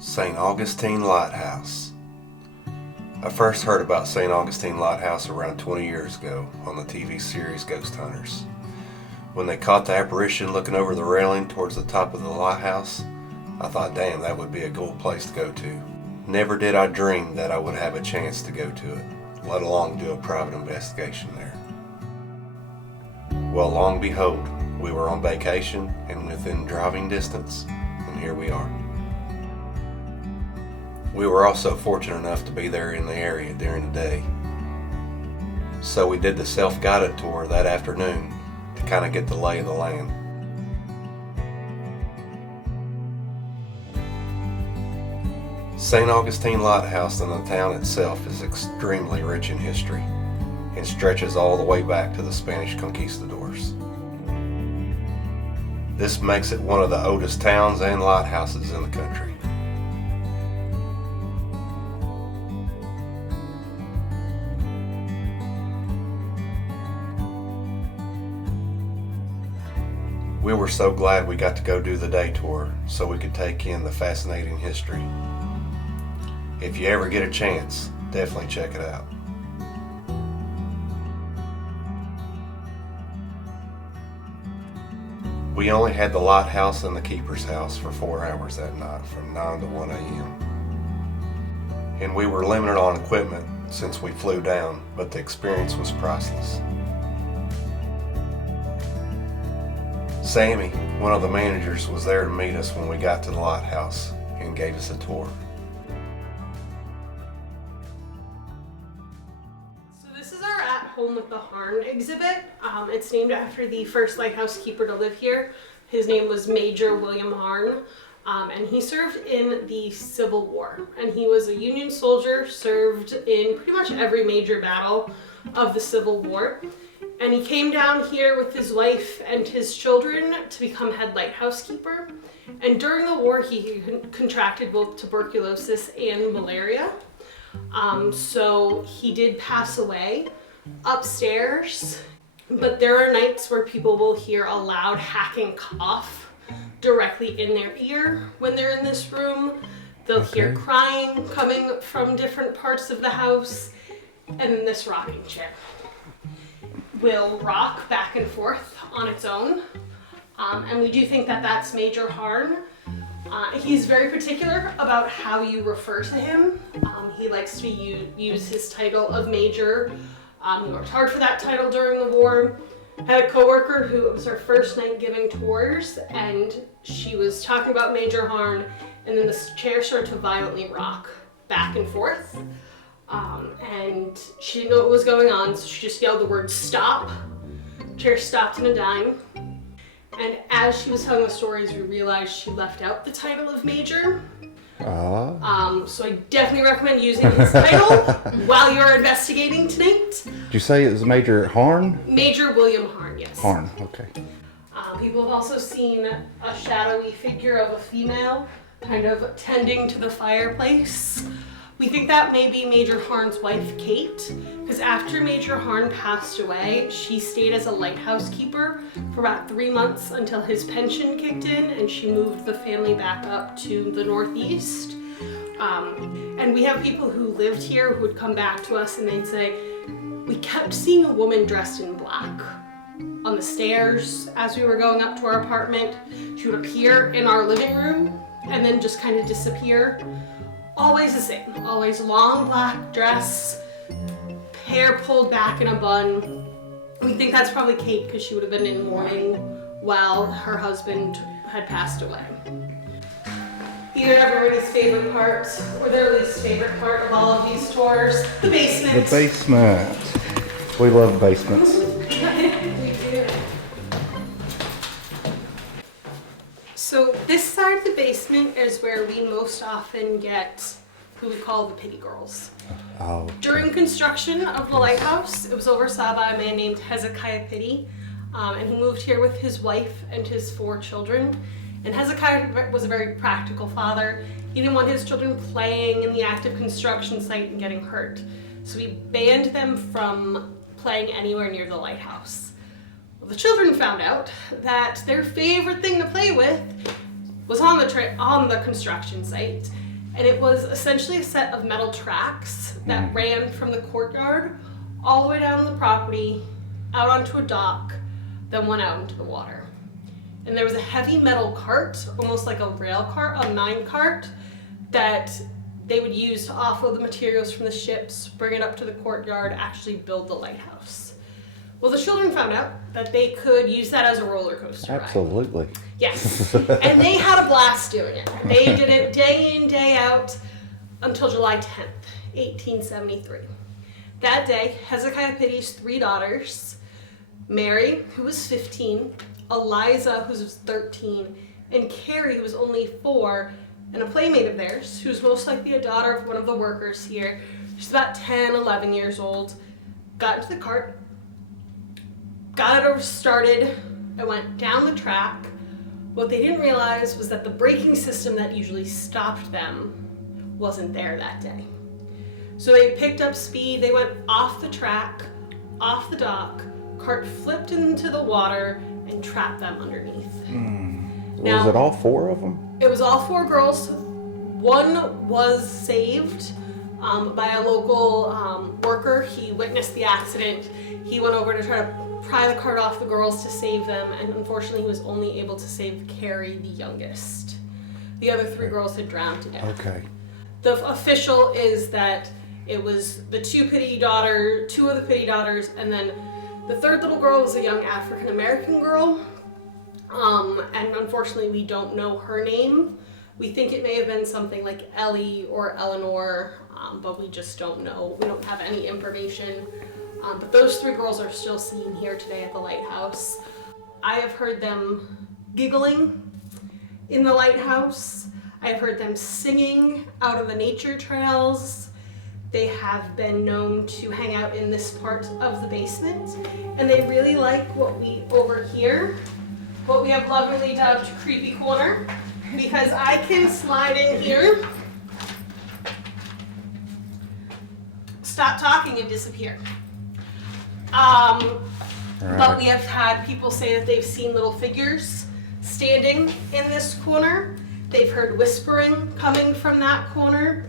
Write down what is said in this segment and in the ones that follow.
St. Augustine Lighthouse. I first heard about St. Augustine Lighthouse around 20 years ago on the TV series Ghost Hunters. When they caught the apparition looking over the railing towards the top of the lighthouse, I thought, damn, that would be a cool place to go to. Never did I dream that I would have a chance to go to it, let alone do a private investigation there. Well, long and behold, we were on vacation and within driving distance, and here we are. We were also fortunate enough to be there in the area during the day. So we did the self-guided tour that afternoon to kind of get the lay of the land. St. Augustine Lighthouse and the town itself is extremely rich in history and stretches all the way back to the Spanish conquistadors. This makes it one of the oldest towns and lighthouses in the country. We were so glad we got to go do the day tour so we could take in the fascinating history. If you ever get a chance, definitely check it out. We only had the lighthouse and the keeper's house for 4 hours that night from 9 to 1 a.m. And we were limited on equipment since we flew down, but the experience was priceless. Sammy, one of the managers, was there to meet us when we got to the lighthouse and gave us a tour. So this is our At Home with the Harn exhibit. It's named after the first lighthouse keeper to live here. His name was Major William Harn, and he served in the Civil War. And he was a Union soldier, served in pretty much every major battle of the Civil War. And he came down here with his wife and his children to become head lighthouse keeper. And during the war, he contracted both tuberculosis and malaria. So he did pass away upstairs. But there are nights where people will hear a loud hacking cough directly in their ear when they're in this room. They'll hear crying coming from different parts of the house. And then this rocking chair will rock back and forth on its own. And we do think that that's Major Harn. He's very particular about how you refer to him. He likes to use his title of Major. He worked hard for that title during the war. Had a coworker who, it was her first night giving tours, and she was talking about Major Harn, and then the chair started to violently rock back and forth. And she didn't know what was going on, so she just yelled the word "stop." Chair stopped in a dime. And as she was telling the stories, we realized she left out the title of Major. So I definitely recommend using his title while you're investigating tonight. Did you say it was Major Harn? Major William Harn, yes. Harn, okay. People have also seen a shadowy figure of a female kind of tending to the fireplace. We think that may be Major Harn's wife, Kate, because after Major Harn passed away, she stayed as a lighthouse keeper for about 3 months until his pension kicked in, and she moved the family back up to the Northeast. And we have people who lived here who would come back to us and they'd say, we kept seeing a woman dressed in black on the stairs as we were going up to our apartment. She would appear in our living room and then just kind of disappear. Always the same, always long black dress, hair pulled back in a bun. We think that's probably Kate because she would have been in mourning while her husband had passed away. Either everybody's favorite part or their least favorite part of all of these tours, the basement. The basement. We love basements. We do. So this side of the basement is where we most often get who we call the pity girls. Oh. During construction of the lighthouse, it was oversaw by a man named Hezekiah Pitty, and he moved here with his wife and his 4 children. And Hezekiah was a very practical father. He didn't want his children playing in the active construction site and getting hurt. So he banned them from playing anywhere near the lighthouse. Well, the children found out that their favorite thing to play with was on the construction site, And it was essentially a set of metal tracks that ran from the courtyard all the way down the property, out onto a dock, then went out into the water. And there was a heavy metal cart, almost like a rail cart, a mine cart, that they would use to offload the materials from the ships, bring it up to the courtyard, actually build the lighthouse. Well, the children found out that they could use that as a roller coaster ride. Absolutely. Yes, and they had a blast doing it. They did it day in, day out until July 10th, 1873. That day, Hezekiah Pitty's 3 daughters, Mary, who was 15, Eliza, who was 13, and Carrie, who was only 4, and a playmate of theirs, who's most likely a daughter of one of the workers here. She's about 10, 11 years old, got into the cart, got it over started, and went down the track. What they didn't realize was that the braking system that usually stopped them wasn't there that day. So they picked up speed, they went off the track, off the dock, cart flipped into the water and trapped them underneath. Was it all 4 of them? It was all 4 girls. One was saved by a local worker. He witnessed the accident. He went over to try to pry the cart off the girls to save them, and unfortunately he was only able to save Carrie, the youngest. The other 3 girls had drowned to death. Okay. The official is that it was the 2 of the Pitty daughters, and then the 3rd little girl was a young African-American girl. And unfortunately we don't know her name. We think it may have been something like Ellie or Eleanor, but we just don't know. We don't have any information. But those 3 girls are still seen here today at the lighthouse. I have heard them giggling in the lighthouse. I have heard them singing out of the nature trails. They have been known to hang out in this part of the basement, and they really like what we have lovingly dubbed Creepy Corner, because I can slide in here, stop talking, and disappear. But we have had people say that they've seen little figures standing in this corner. They've heard whispering coming from that corner,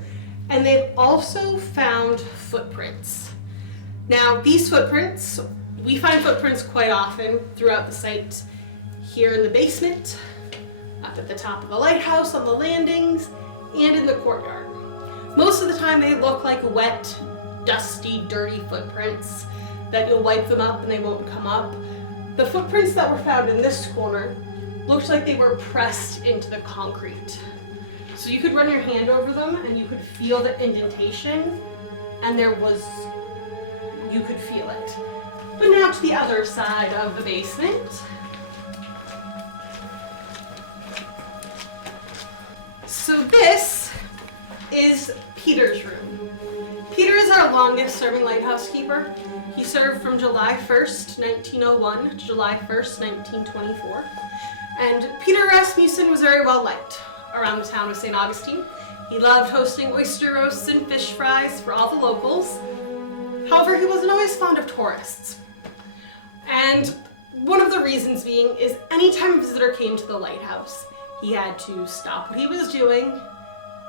and they've also found footprints. Now, these footprints, we find footprints quite often throughout the site, here in the basement, up at the top of the lighthouse, on the landings, and in the courtyard. Most of the time they look like wet, dusty, dirty footprints that you'll wipe them up and they won't come up. The footprints that were found in this corner looked like they were pressed into the concrete. So you could run your hand over them and you could feel the indentation, and you could feel it. But now to the other side of the basement. So this is Peter's room. Peter is our longest serving lighthouse keeper. He served from July 1st, 1901 to July 1st, 1924. And Peter Rasmussen was very well liked around the town of St. Augustine. He loved hosting oyster roasts and fish fries for all the locals. However, he wasn't always fond of tourists. And one of the reasons being is anytime a visitor came to the lighthouse, he had to stop what he was doing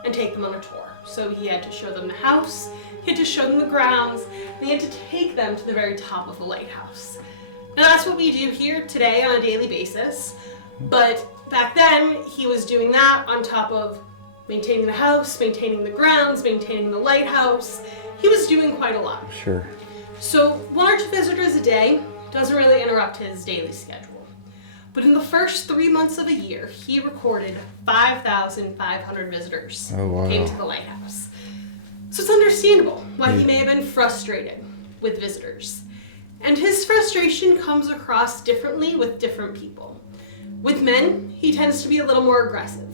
and take them on a tour. So he had to show them the house, he had to show them the grounds, and he had to take them to the very top of the lighthouse. Now that's what we do here today on a daily basis, but back then he was doing that on top of maintaining the house, maintaining the grounds, maintaining the lighthouse. He was doing quite a lot. Sure. So 1 or 2 visitors a day doesn't really interrupt his daily schedule. But in the first 3 months of a year, he recorded 5,500 visitors came to the lighthouse. So it's understandable why he may have been frustrated with visitors. And his frustration comes across differently with different people. With men, he tends to be a little more aggressive.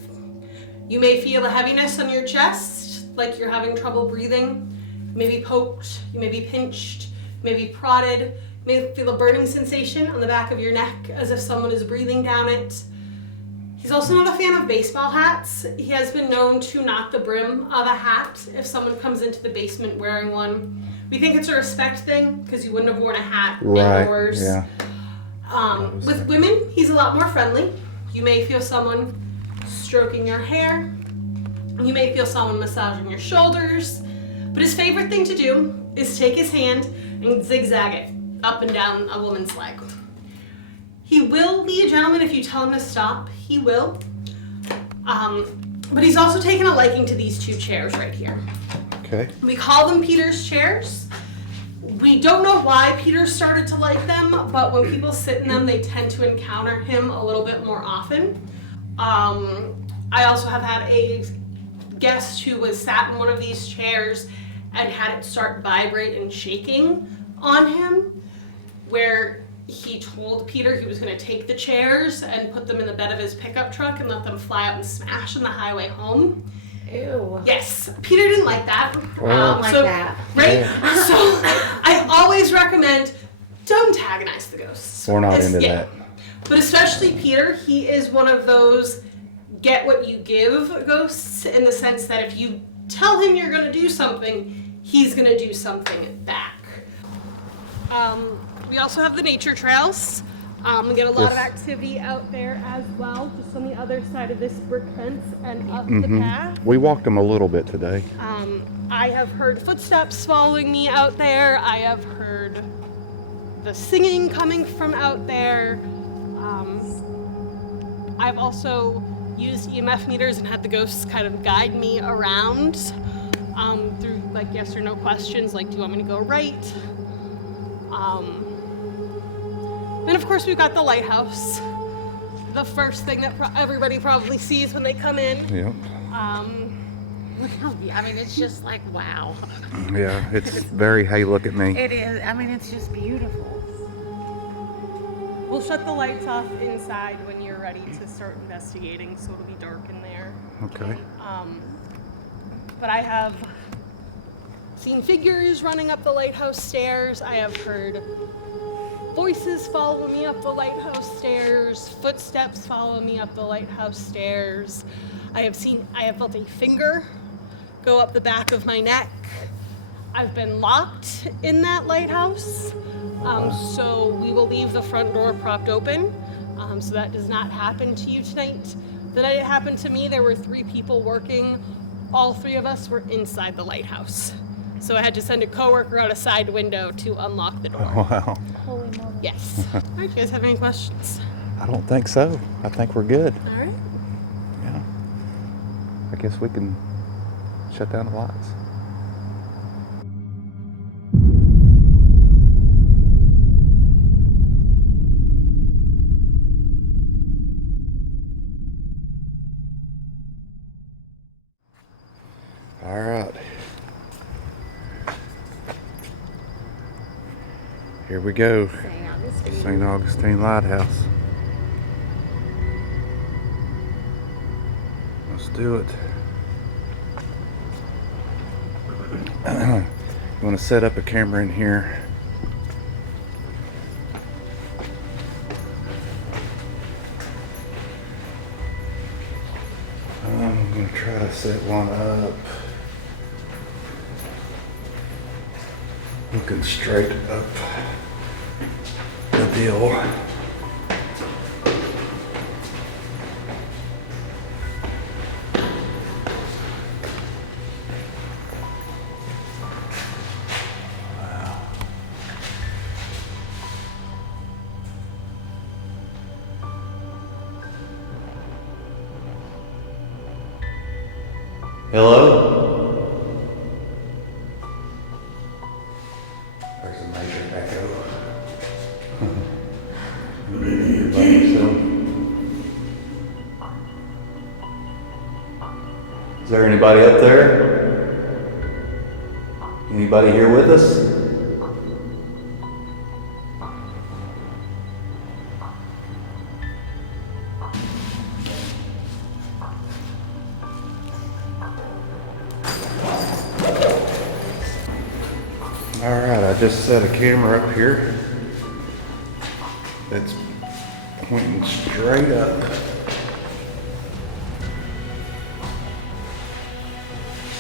You may feel a heaviness on your chest, like you're having trouble breathing. You may be poked, you may be pinched, you may be prodded. You may feel a burning sensation on the back of your neck as if someone is breathing down it. He's also not a fan of baseball hats. He has been known to knock the brim of a hat if someone comes into the basement wearing one. We think it's a respect thing because you wouldn't have worn a hat indoors. Yeah. With women, he's a lot more friendly. You may feel someone stroking your hair, You may feel someone massaging your shoulders, but his favorite thing to do is take his hand and zigzag it up and down a woman's leg. He will be a gentleman if you tell him to stop, he will. But he's also taken a liking to these two chairs right here. Okay. We call them Peter's chairs. We don't know why Peter started to like them, but when people sit in them, they tend to encounter him a little bit more often. I also have had a guest who was sat in one of these chairs and had it start vibrate and shaking on him, where he told Peter he was going to take the chairs and put them in the bed of his pickup truck and let them fly out and smash on the highway home. Ew. Yes, Peter didn't like that. I don't like that. Right? So I always recommend don't antagonize the ghosts. We're not into that. But especially Peter, he is one of those get what you give ghosts, in the sense that if you tell him you're going to do something, he's going to do something back. We also have the nature trails. We get a lot of activity out there as well, just on the other side of this brick fence and up the path. We walked them a little bit today. I have heard footsteps following me out there. I have heard the singing coming from out there. I've also used EMF meters and had the ghosts kind of guide me around through like yes or no questions, like do you want me to go right? Then of course we've got the lighthouse, the first thing that everybody probably sees when they come in. Yep. Look how, I mean, it's just like, wow. Yeah, it's very, hey, look at me. It is. I mean, it's just beautiful. We'll shut the lights off inside when you're ready to start investigating, so it'll be dark in there. Okay. But I have seen figures running up the lighthouse stairs. I have heard voices follow me up the lighthouse stairs, footsteps follow me up the lighthouse stairs. I have felt a finger go up the back of my neck. I've been locked in that lighthouse, so we will leave the front door propped open, so that does not happen to you tonight. The night it happened to me, there were 3 people working. All 3 of us were inside the lighthouse. So I had to send a coworker out a side window to unlock the door. Wow. Holy moly. Yes. All right, you guys have any questions? I don't think so. I think we're good. All right. Yeah. I guess we can shut down the lights. All right. Here we go. St. Augustine Lighthouse. Let's do it. You want to set up a camera in here. I'm going to try to set one up. Looking straight up the bill. Hello? There's a major echo. Is there anybody up there? Anybody here with us? Alright, I just set a camera up here that's pointing straight up.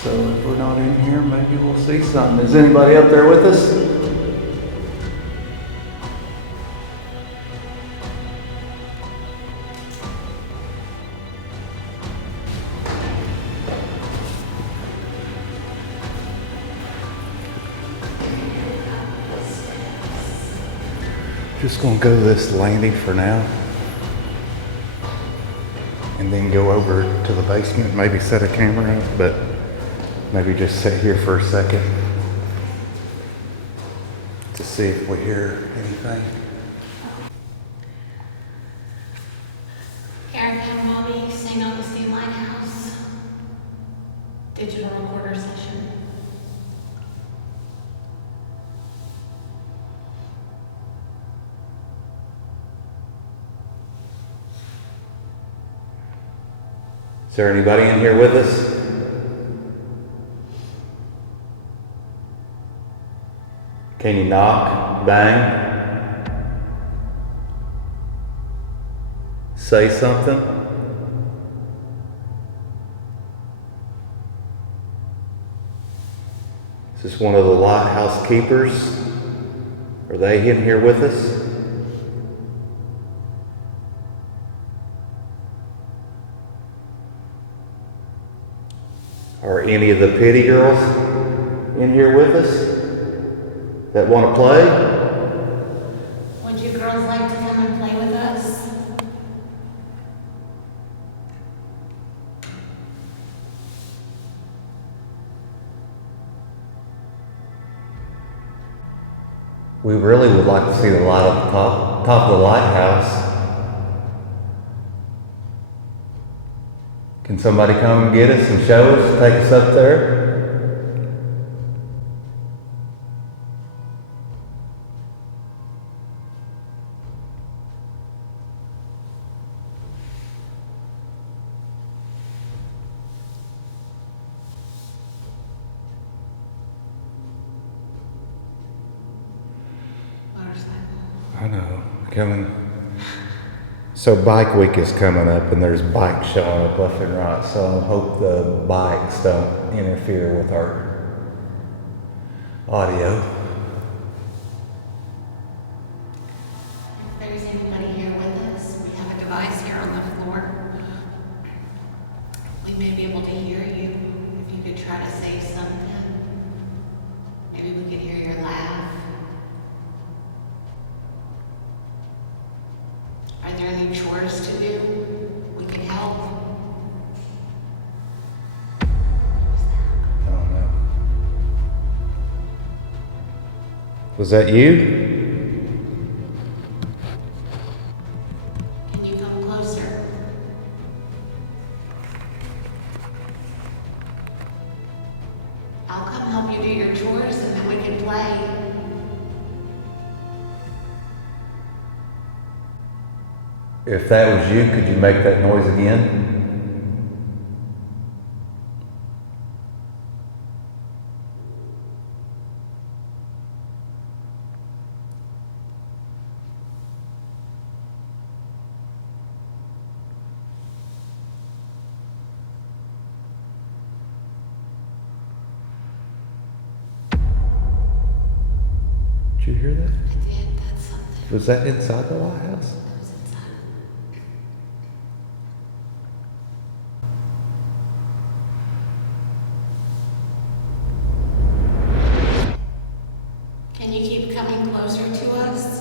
So if we're not in here, maybe we'll see something. Is anybody up there with us? Just gonna go to this landing for now. And then go over to the basement, maybe set a camera up, but maybe just sit here for a second to see if we hear anything. Eric and Bobby, St. Augustine Lighthouse. Digital recorder session. Is there anybody in here with us? Can you knock, bang, say something? Is this one of the lighthouse keepers? Are they in here with us? Are any of the pity girls in here with us that want to play? Would you girls like to come and play with us? We really would like to see the light at the top of the lighthouse. Can somebody come and get us and show us, take us up there? I know, coming. So bike week is coming up and there's bikes showing up left and right, so I hope the bikes don't interfere with our audio. If there's anybody here with us, we have a device here on the floor. We may be able to hear you if you could try to say something. Maybe we could hear your laugh. Are there any chores to do? We can help. I don't know. Was that you? Can you come closer? I'll come help you do your chores and then we can play. If that was you, could you make that noise again? Did you hear that? I did, that's something. Was that inside the lighthouse? That was inside. Can you keep coming closer to us?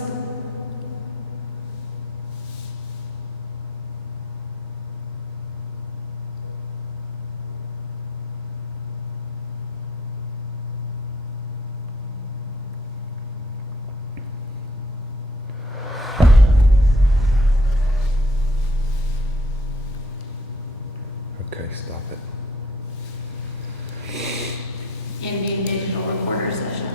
Okay, stop it. Ending digital recorder session.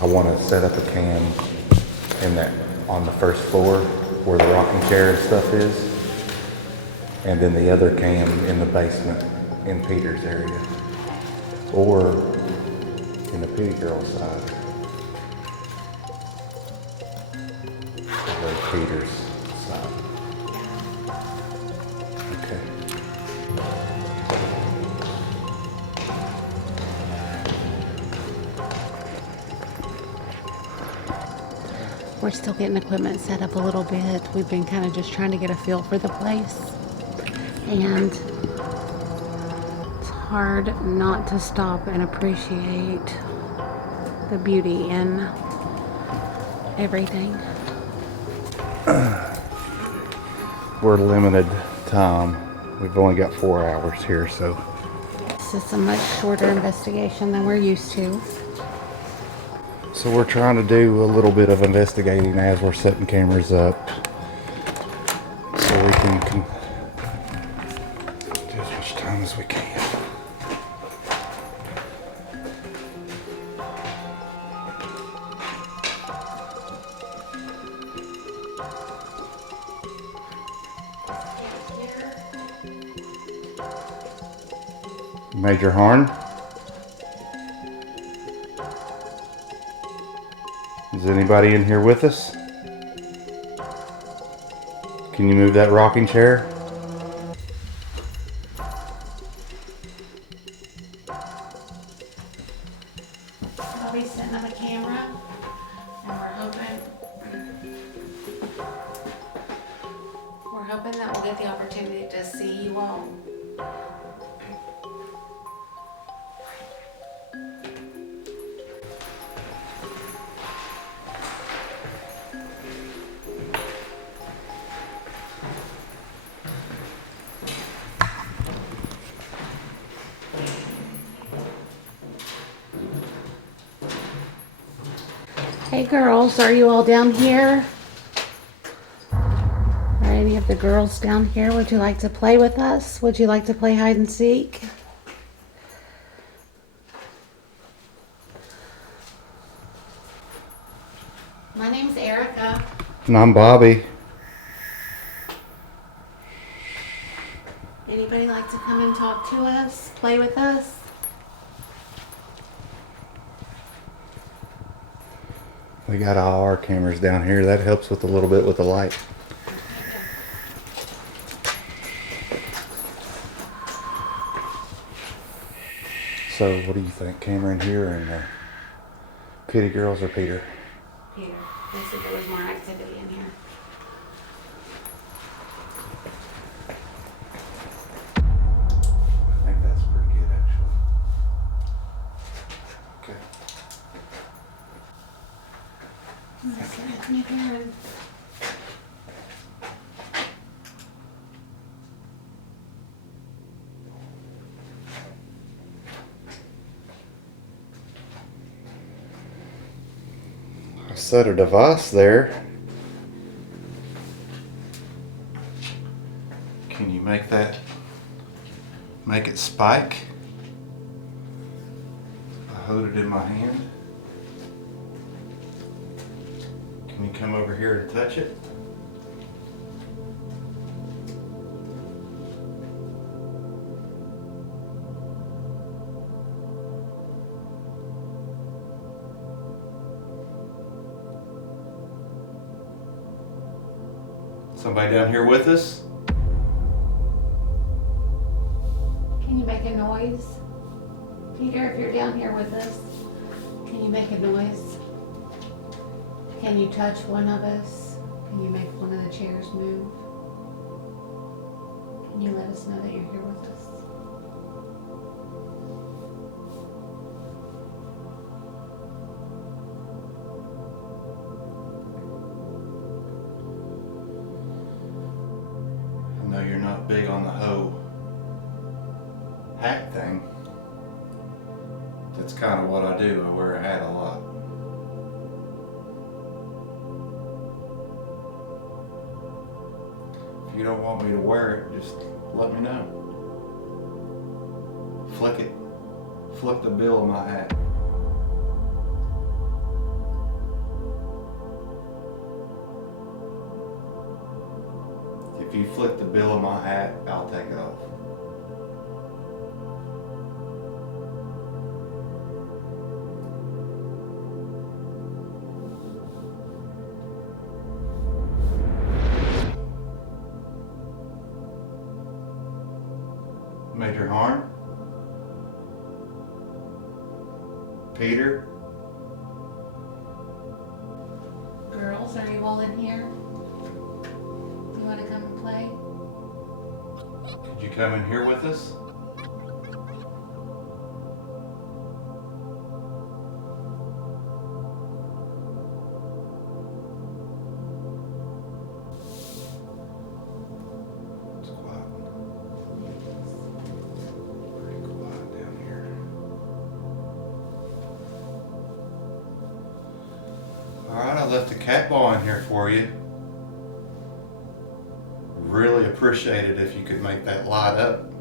I want to set up a cam in that on the first floor where the rocking chair and stuff is, and then the other cam in the basement in Peter's area, or in the pity girl side, or Peter's side. Okay. We're still getting equipment set up a little bit. We've been kind of just trying to get a feel for the place. And it's hard not to stop and appreciate the beauty in everything. We're limited time. We've only got 4 hours here, so. This is a much shorter investigation than we're used to. So we're trying to do a little bit of investigating as we're setting cameras up, so we can do as much time as we can. Major Harn? Is anybody in here with us? Can you move that rocking chair? I'll be setting up a camera, and we're hoping that we'll get the opportunity to see you all. Hey girls, are you all down here? Are any of the girls down here? Would you like to play with us? Would you like to play hide and seek? My name's Erica. And I'm Bobby. Anybody like to come and talk to us? Play with us? We got all our cameras down here. That helps with a little bit with the light. So what do you think? Camera in here and Kitty Girls or Peter? Peter, let's see if there was more activity in here. I think that's pretty good, actually. Okay. Let me hear it. I set a device there. Can you make it spike? I hold it in my hand. Can you come over here to touch it? Somebody down here with us? Can you make a noise? Peter, if you're down here with us, can you make a noise? Can you touch one of us? Can you make one of the chairs move? Can you let us know that you're here with us? I know you're not big on the whole hat thing. That's kind of what I do. I wear a hat a lot. If you don't want me to wear it, just let me know. Flick it. Flick the bill of my hat. If you flick the bill of my hat, I'll take it off. Major Harn? Peter? Girls, are you all in here? You want to come and play? Could you come in here with us? It's quiet. Pretty quiet down here. Alright, I left a cat ball in here for you. Really appreciate it if you could make that light up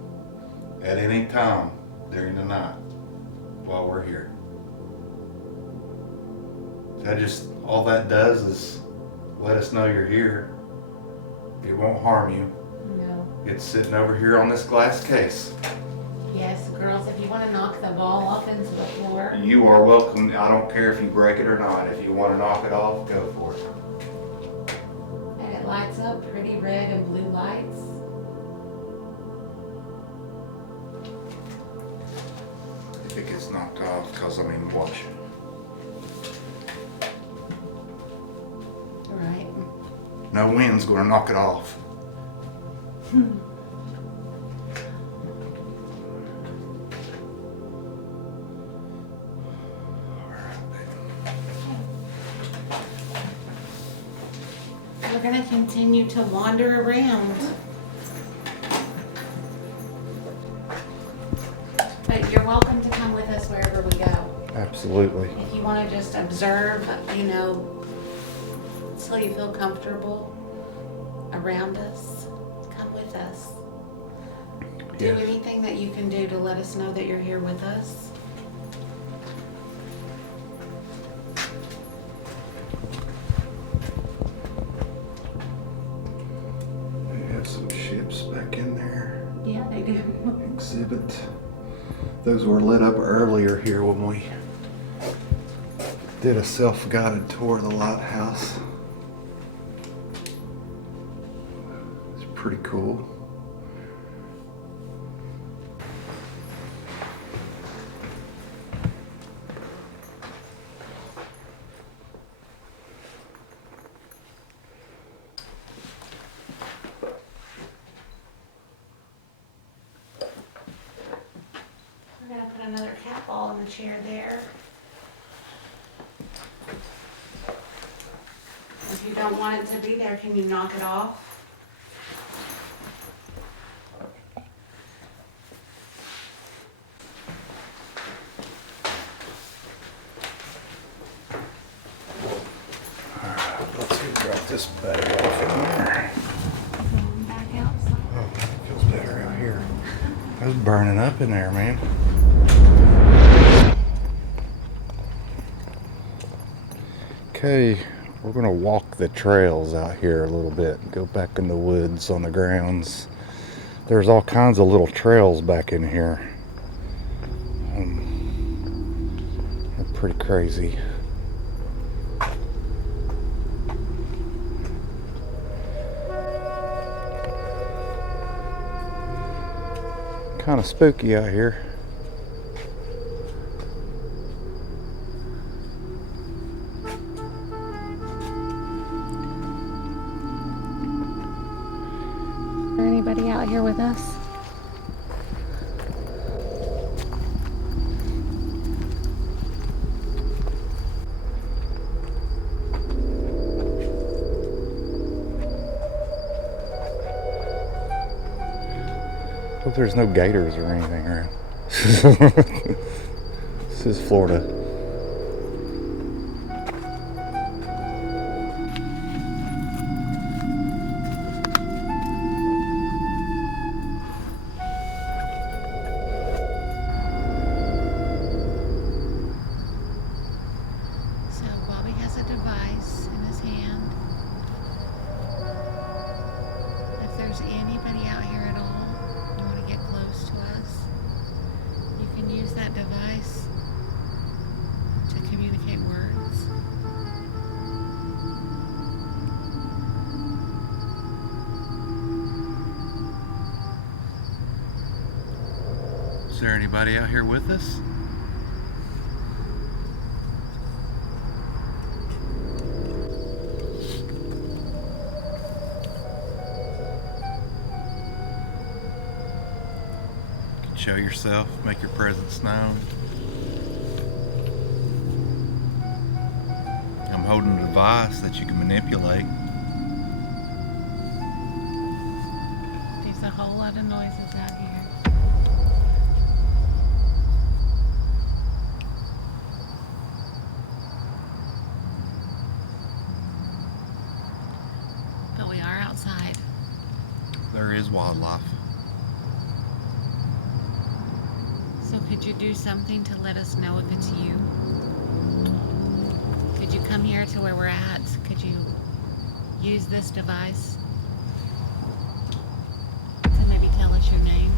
at any time during the night while we're here. All that does is let us know you're here. It won't harm you. No. It's sitting over here on this glass case. Yes, girls, if you want to knock the ball off into the floor. You are welcome. I don't care if you break it or not. If you want to knock it off, go for it. And it lights up pretty red and blue lights. If it gets knocked off, because watch. Right. No wind's going to knock it off. We're going to continue to wander around. But you're welcome to come with us wherever we go. Absolutely. If you want to just observe, until you feel comfortable around us, come with us. Do Yes. anything that you can do to let us know that you're here with us. They have some ships back in there. Yeah, they do. Exhibit. Those were lit up earlier here when we did a self-guided tour of the lighthouse. It's pretty cool. We're going to put another cat ball in the chair there. If you don't want it to be there, can you knock it off? Let's see, drop this bag off in there. Back outside. Oh, it feels better out here. It was burning up in there, man. Okay, we're gonna walk the trails out here a little bit, go back in the woods on the grounds. There's all kinds of little trails back in here. They're pretty crazy. Kind of spooky out here. Is there anybody out here with us? Hope there's no gators or anything around. This is Florida. So Bobby has a device in his hand. If there's anybody out here at all, you want to get close to us, you can use that device to communicate words. Is there anybody out here with us? show yourself, make your presence known. I'm holding a device that you can manipulate. There's a whole lot of noises out here. But we are outside. There is wildlife. So could you do something to let us know if it's you? Could you come here to where we're at? Could you use this device to maybe tell us your name?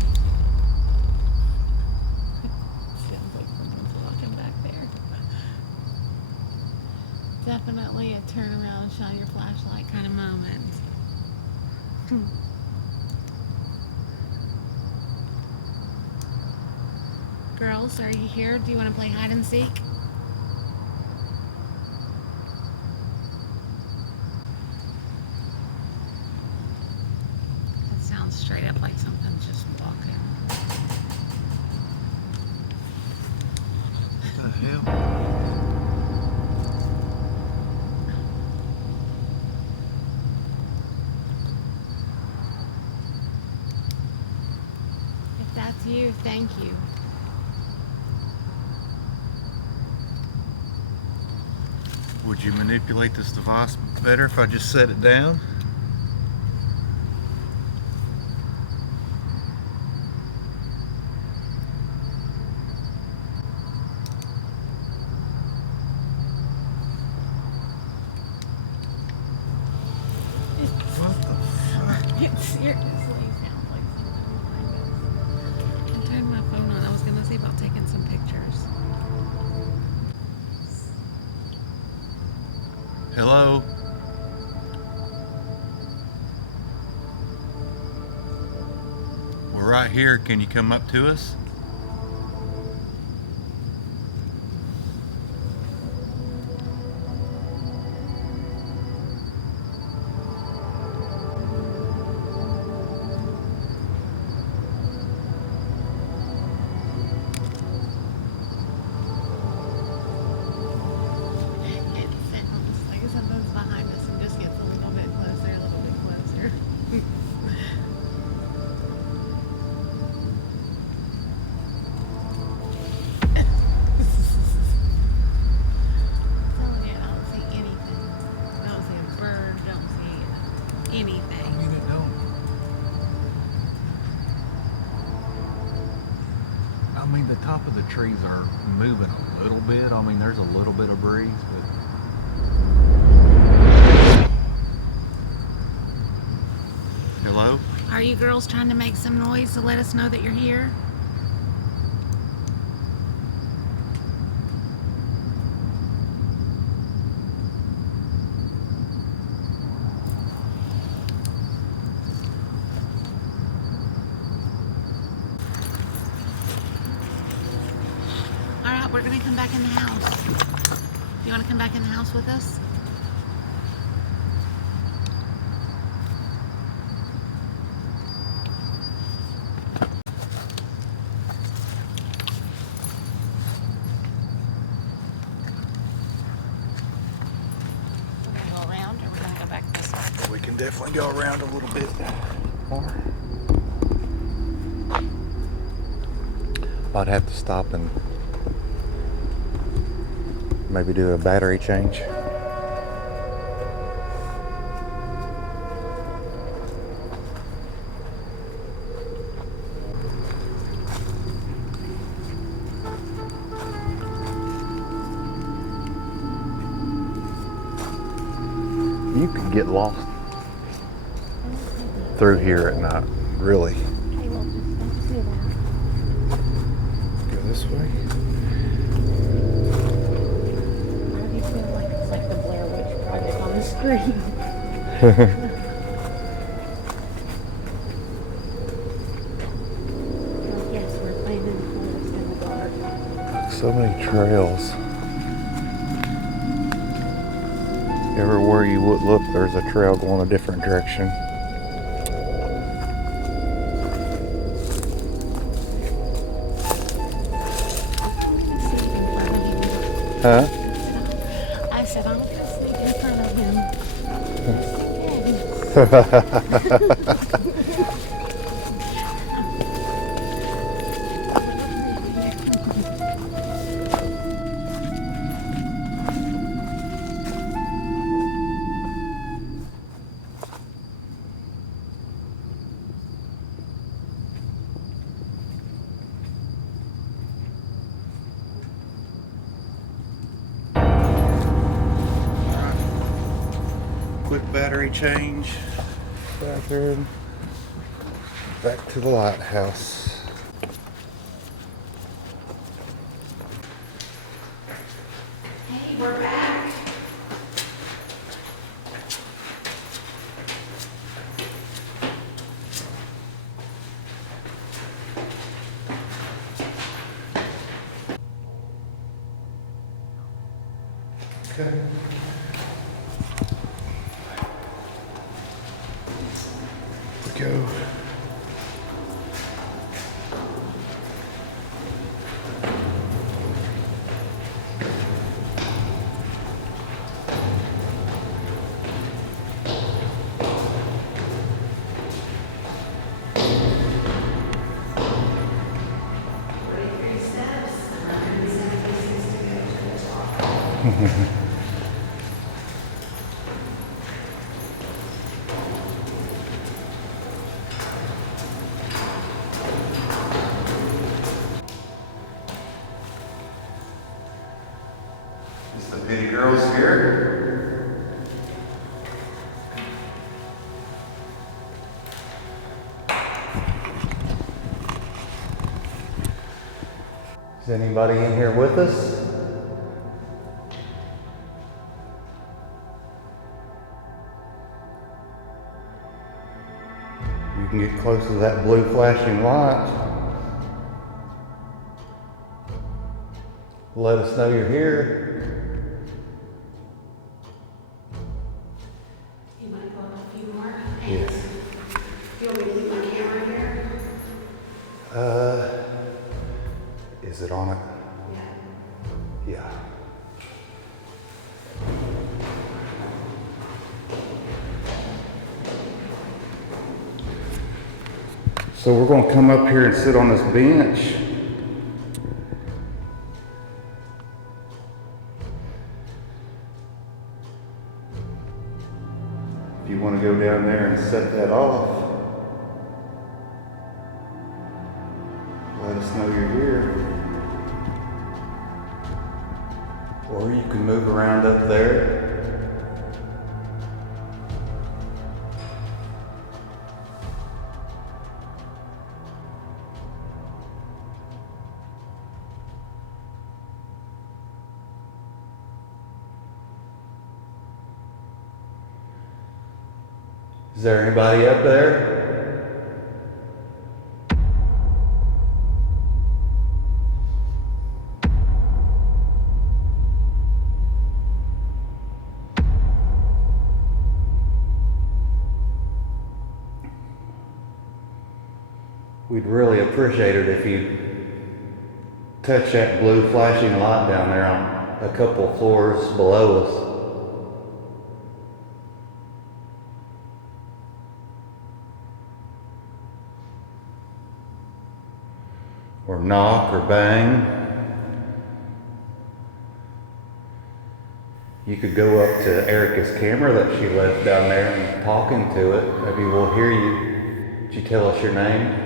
Sounds like someone's walking back there. Definitely a turn around, shine your flashlight kind of moment. Girls, are you here? Do you want to play hide and seek? It sounds straight up like something's just walking. What the hell? If that's you, thank you. Would you manipulate this device better if I just set it down? What the fuck? It seriously sounds like something behind us. I turned my phone on. I was going to see about taking some pictures. Hello? We're right here. Can you come up to us? It sounds like something's behind us and just gets a little bit closer, a little bit closer. Telling you, I don't see anything. I don't see a bird, don't see anything. I mean, it don't. I mean, the top of the trees are moving a little bit. I mean, there's a little bit of breeze, but. Hello? Are you girls trying to make some noise to let us know that you're here? All right, we're gonna come back in the house. You wanna come back in the house with us? We're gonna go around, or we're gonna go back this way? We can definitely go around a little bit more. I'd have to stop and maybe do a battery change. You could get lost through here at night, really. Hey, well, don't you see that? Go this way. Why do you feel like it's like the Blair Witch Project on the screen? Yes, we're playing in the forest in the dark. So many trails. Everywhere you would look, there's a trail going a different direction. Huh? I said, I'm going to sneak in front of him. Quick battery change. Bathroom. Back to the lighthouse. Hey, we're back. Okay. We go. Is the bitty girls here? Is anybody in here with us? You can get close to that blue flashing light. Let us know you're here. You want to go up a few more? Yes. You want me to leave my camera here? Is it on it? Yeah. Yeah. So we're going to come up here and sit on this bench. If you want to go down there and set that off, let us know you're here. Or you can move around up there. Is there anybody up there? We'd really appreciate it if you touch that blue flashing light down there on a couple floors below us. Or knock or bang. You could go up to Erica's camera that she left down there and talk into it. Maybe we'll hear you. Would you tell us your name?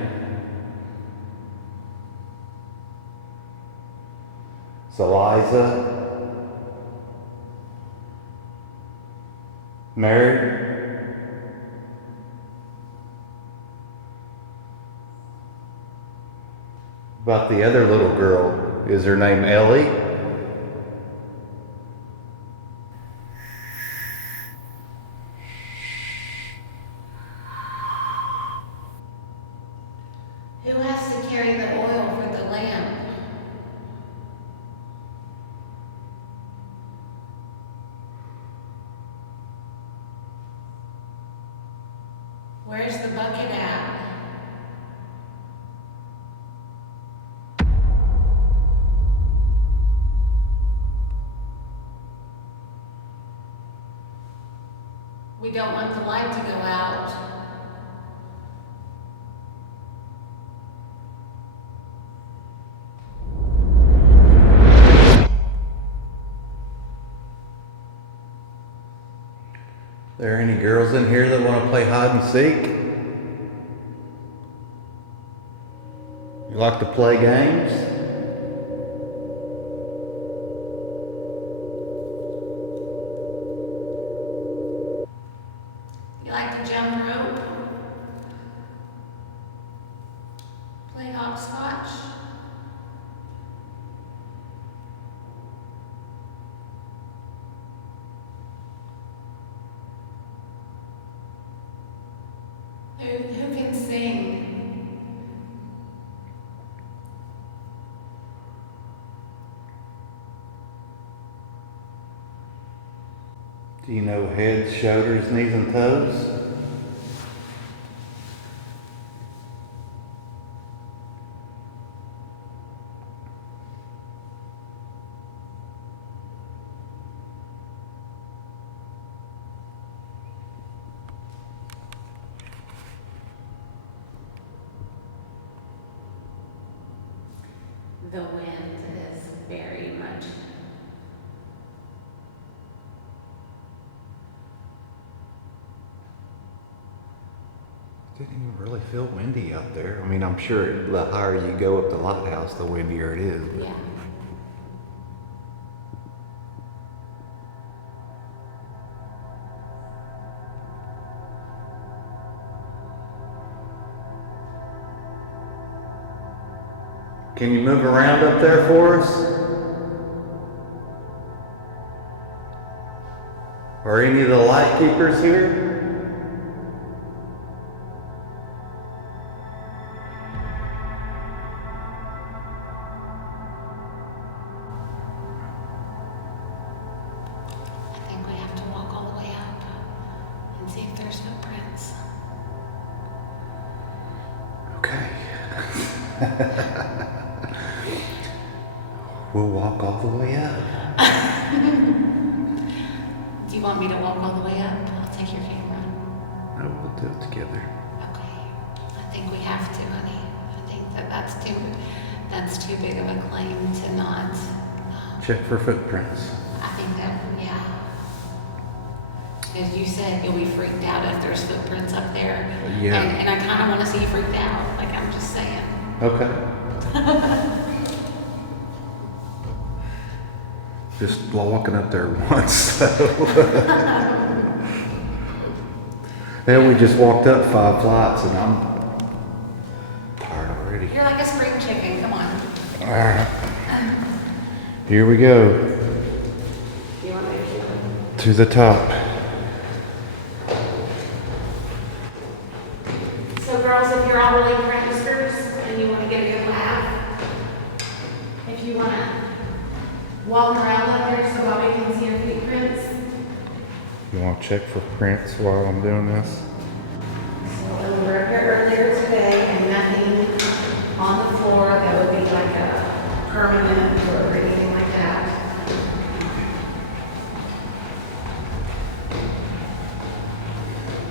It's Eliza. Married? About the other little girl, is her name Ellie? Who has to carry the oil for the lamp? Where's the bucket at? We don't want the light to go out. There any girls in here that want to play hide and seek? You like to play games? You like to jump rope? Play hopscotch? Who can sing? Do you know heads, shoulders, knees, and toes? The wind is very much. Didn't even really feel windy out there. I mean, I'm sure the higher you go up the lighthouse, the windier it is. But Yeah. Can you move around up there for us? Are any of the light keepers here? I think we have to walk all the way up and see if there's footprints. Okay. We'll walk all the way up. Do you want me to walk all the way up? I'll take your camera. No, we'll do it together. Okay. I think we have to, honey. I think that's too big of a claim to not. Check for footprints. I think that, yeah. As you said, you'll be freaked out if there's footprints up there. Yeah. And I kind of want to see you freaked out. Like, I'm just saying. Okay. Just walking up there once, so. Then we just walked up 5 flights and I'm tired already. You're like a spring chicken. Come on. All right. Here we go. You want to To the top. So girls, if you're all really pranksters and you want to get a good laugh, if you want to walk around up there so Bobby can see your footprints. You want to check for prints while I'm doing this? So when we were here earlier today and nothing on the floor that would be like a permanent or anything like that.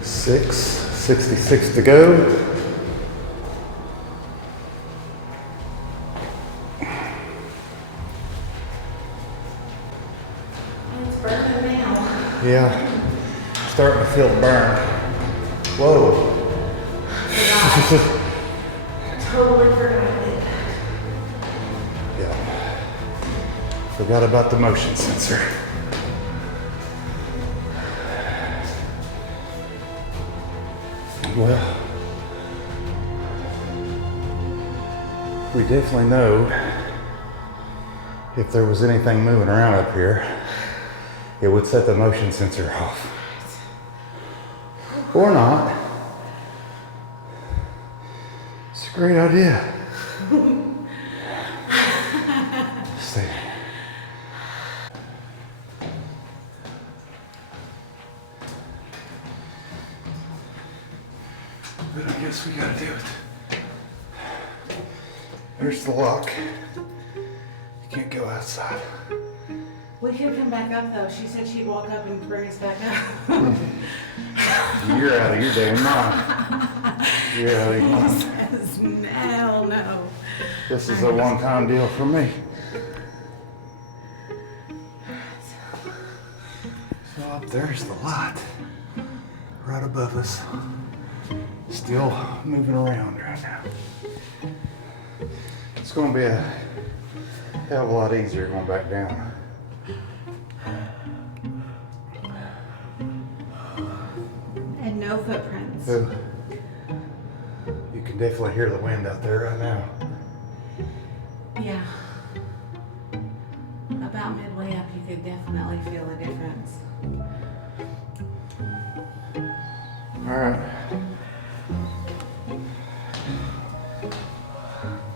Six, 66 to go. It's burning now. Yeah, starting to feel the burn. Whoa. Totally forgot it. Yeah. Forgot about the motion sensor. Well, we definitely know if there was anything moving around up here, it would set the motion sensor off. Or not. It's a great idea. Stay. But I guess we gotta do it. There's the lock. You can't go outside. We could come back up though. She said she'd walk up and bring us back up. You're out of your damn mind. You're out of your mind. Says, hell no. This is a one-time deal for me. So up there's the light. Right above us. Still moving around right now. It's gonna be a hell of a lot easier going back down. And no footprints. So, you can definitely hear the wind out there right now. Yeah. About midway up, you could definitely feel the difference. All right.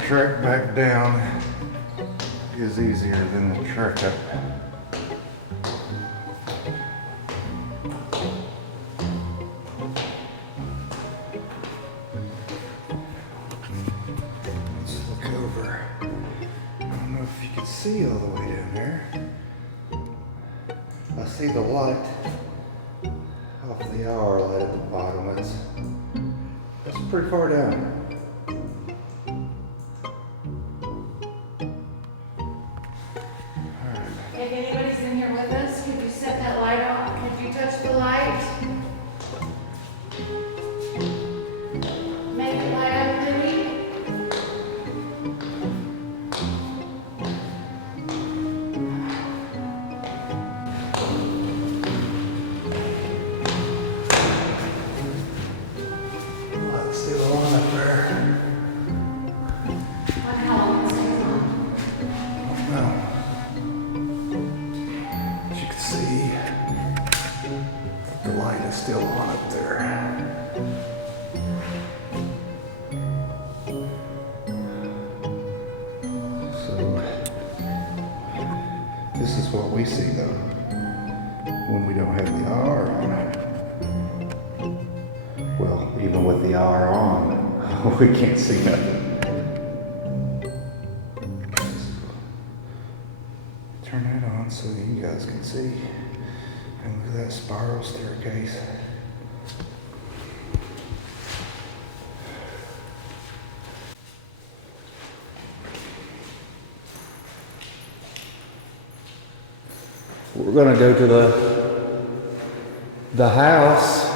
Trek back down is easier than the trek up. Let's look over. I don't know if you can see all the way down there. I see the light off the hour light at the bottom. It's pretty far down. If anybody's in here with us, could you set that light on? Could you touch the light? Make it light up, Denny. Light's still on up there. What how long is it on? No. As you can see, the light is still on up there. So, this is what we see though, when we don't have the IR on. Well, even with the IR on, we can't see nothing. Turn that on so you guys can see. And look at that spiral staircase. We're gonna go to the house.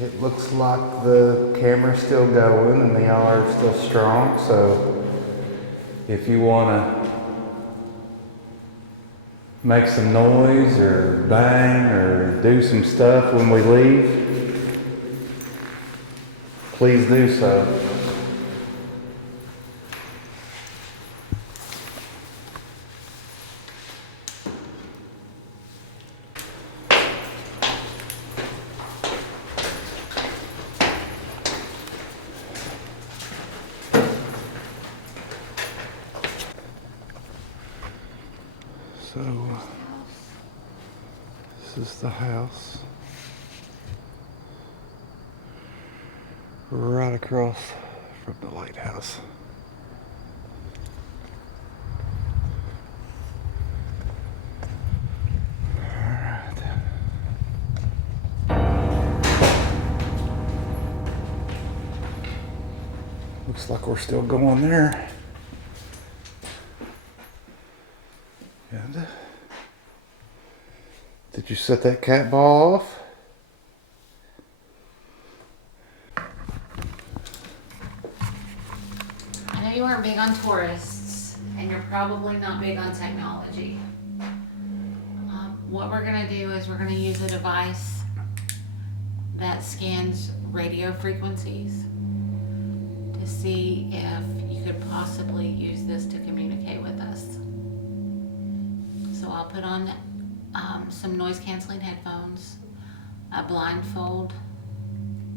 It looks like the camera's still going and the IR is still strong, so if you want to make some noise or bang or do some stuff when we leave, please do so. So, this is the house. Right across from the lighthouse. Alright. Looks like we're still going there. And did you set that cat ball off? I know you aren't big on tourists, and you're probably not big on technology. What we're gonna do is we're gonna use a device that scans radio frequencies to see if you could possibly use this to communicate with us. So I'll put on some noise canceling headphones, a blindfold,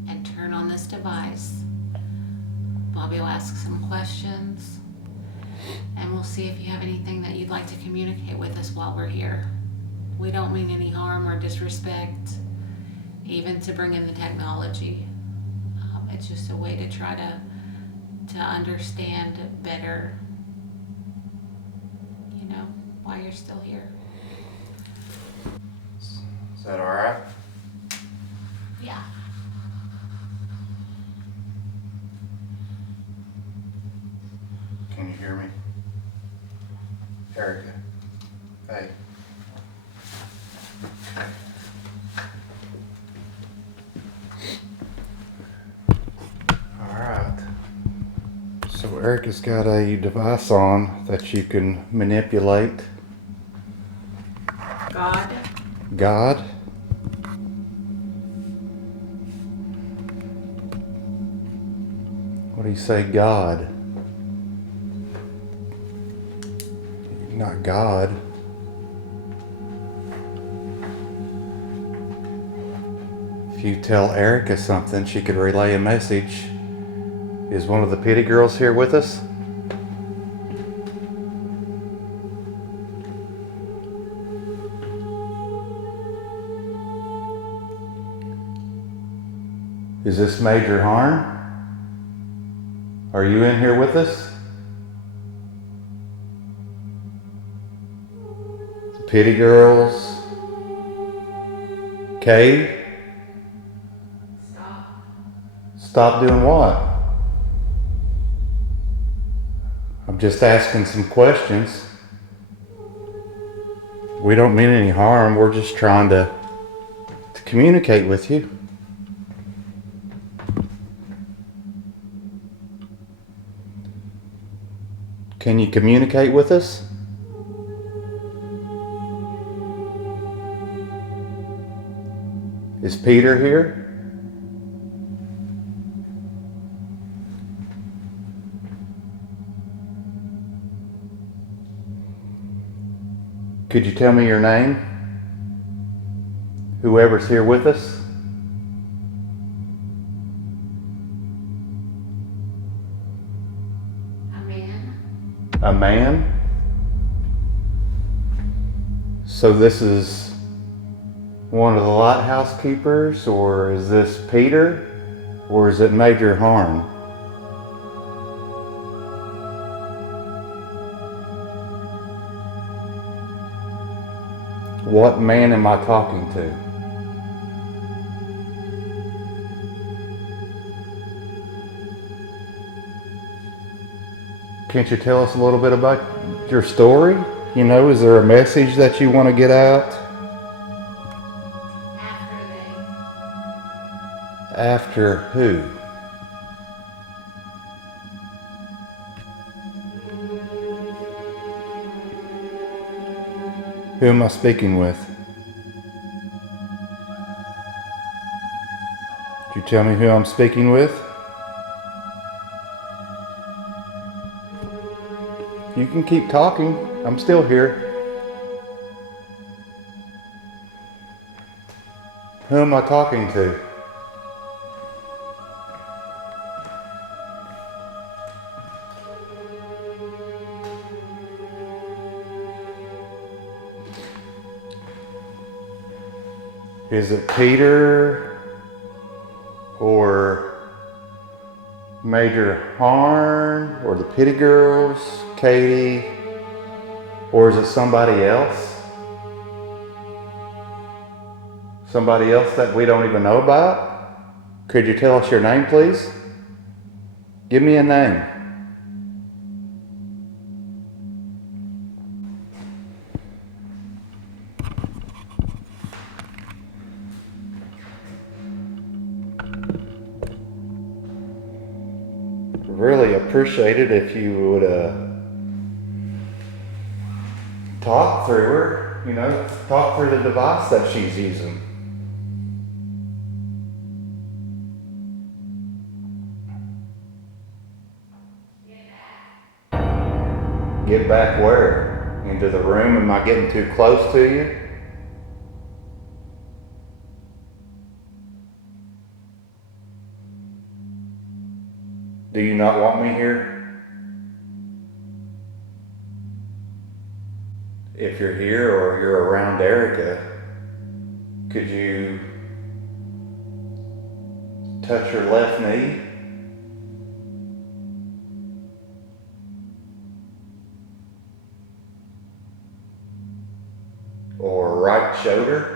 and turn on this device. Bobby will ask some questions, and we'll see if you have anything that you'd like to communicate with us while we're here. We don't mean any harm or disrespect, even to bring in the technology. It's just a way to try to to understand better, why you're still here. Is that all right? Yeah. Can you hear me? Erica. Hey. Alright. So Erica's got a device on that you can manipulate God. God. What do you say, God? Not God. If you tell Erica something, she could relay a message. Is one of the pity girls here with us? Is this Major Harn? Are you in here with us? The pity girls? Kay? Stop. Stop doing what? I'm just asking some questions. We don't mean any harm. We're just trying to communicate with you. Can you communicate with us? Is Peter here? Could you tell me your name? Whoever's here with us? A man. A man? So this is one of the lighthouse keepers, or is this Peter, or is it Major Harn? What man am I talking to? Can't you tell us a little bit about your story? Is there a message that you want to get out? After who? Who am I speaking with? Could you tell me who I'm speaking with? You can keep talking. I'm still here. Who am I talking to? Is it Peter or Major Harn or the Pity Girls, Katie, or is it somebody else? Somebody else that we don't even know about? Could you tell us your name, please? Give me a name. Really appreciate it if you would talk through her, talk through the device that she's using. Get back where? Into the room? Am I getting too close to you? Do you not want me here? If you're here or you're around Erica, could you touch her left knee? right shoulder?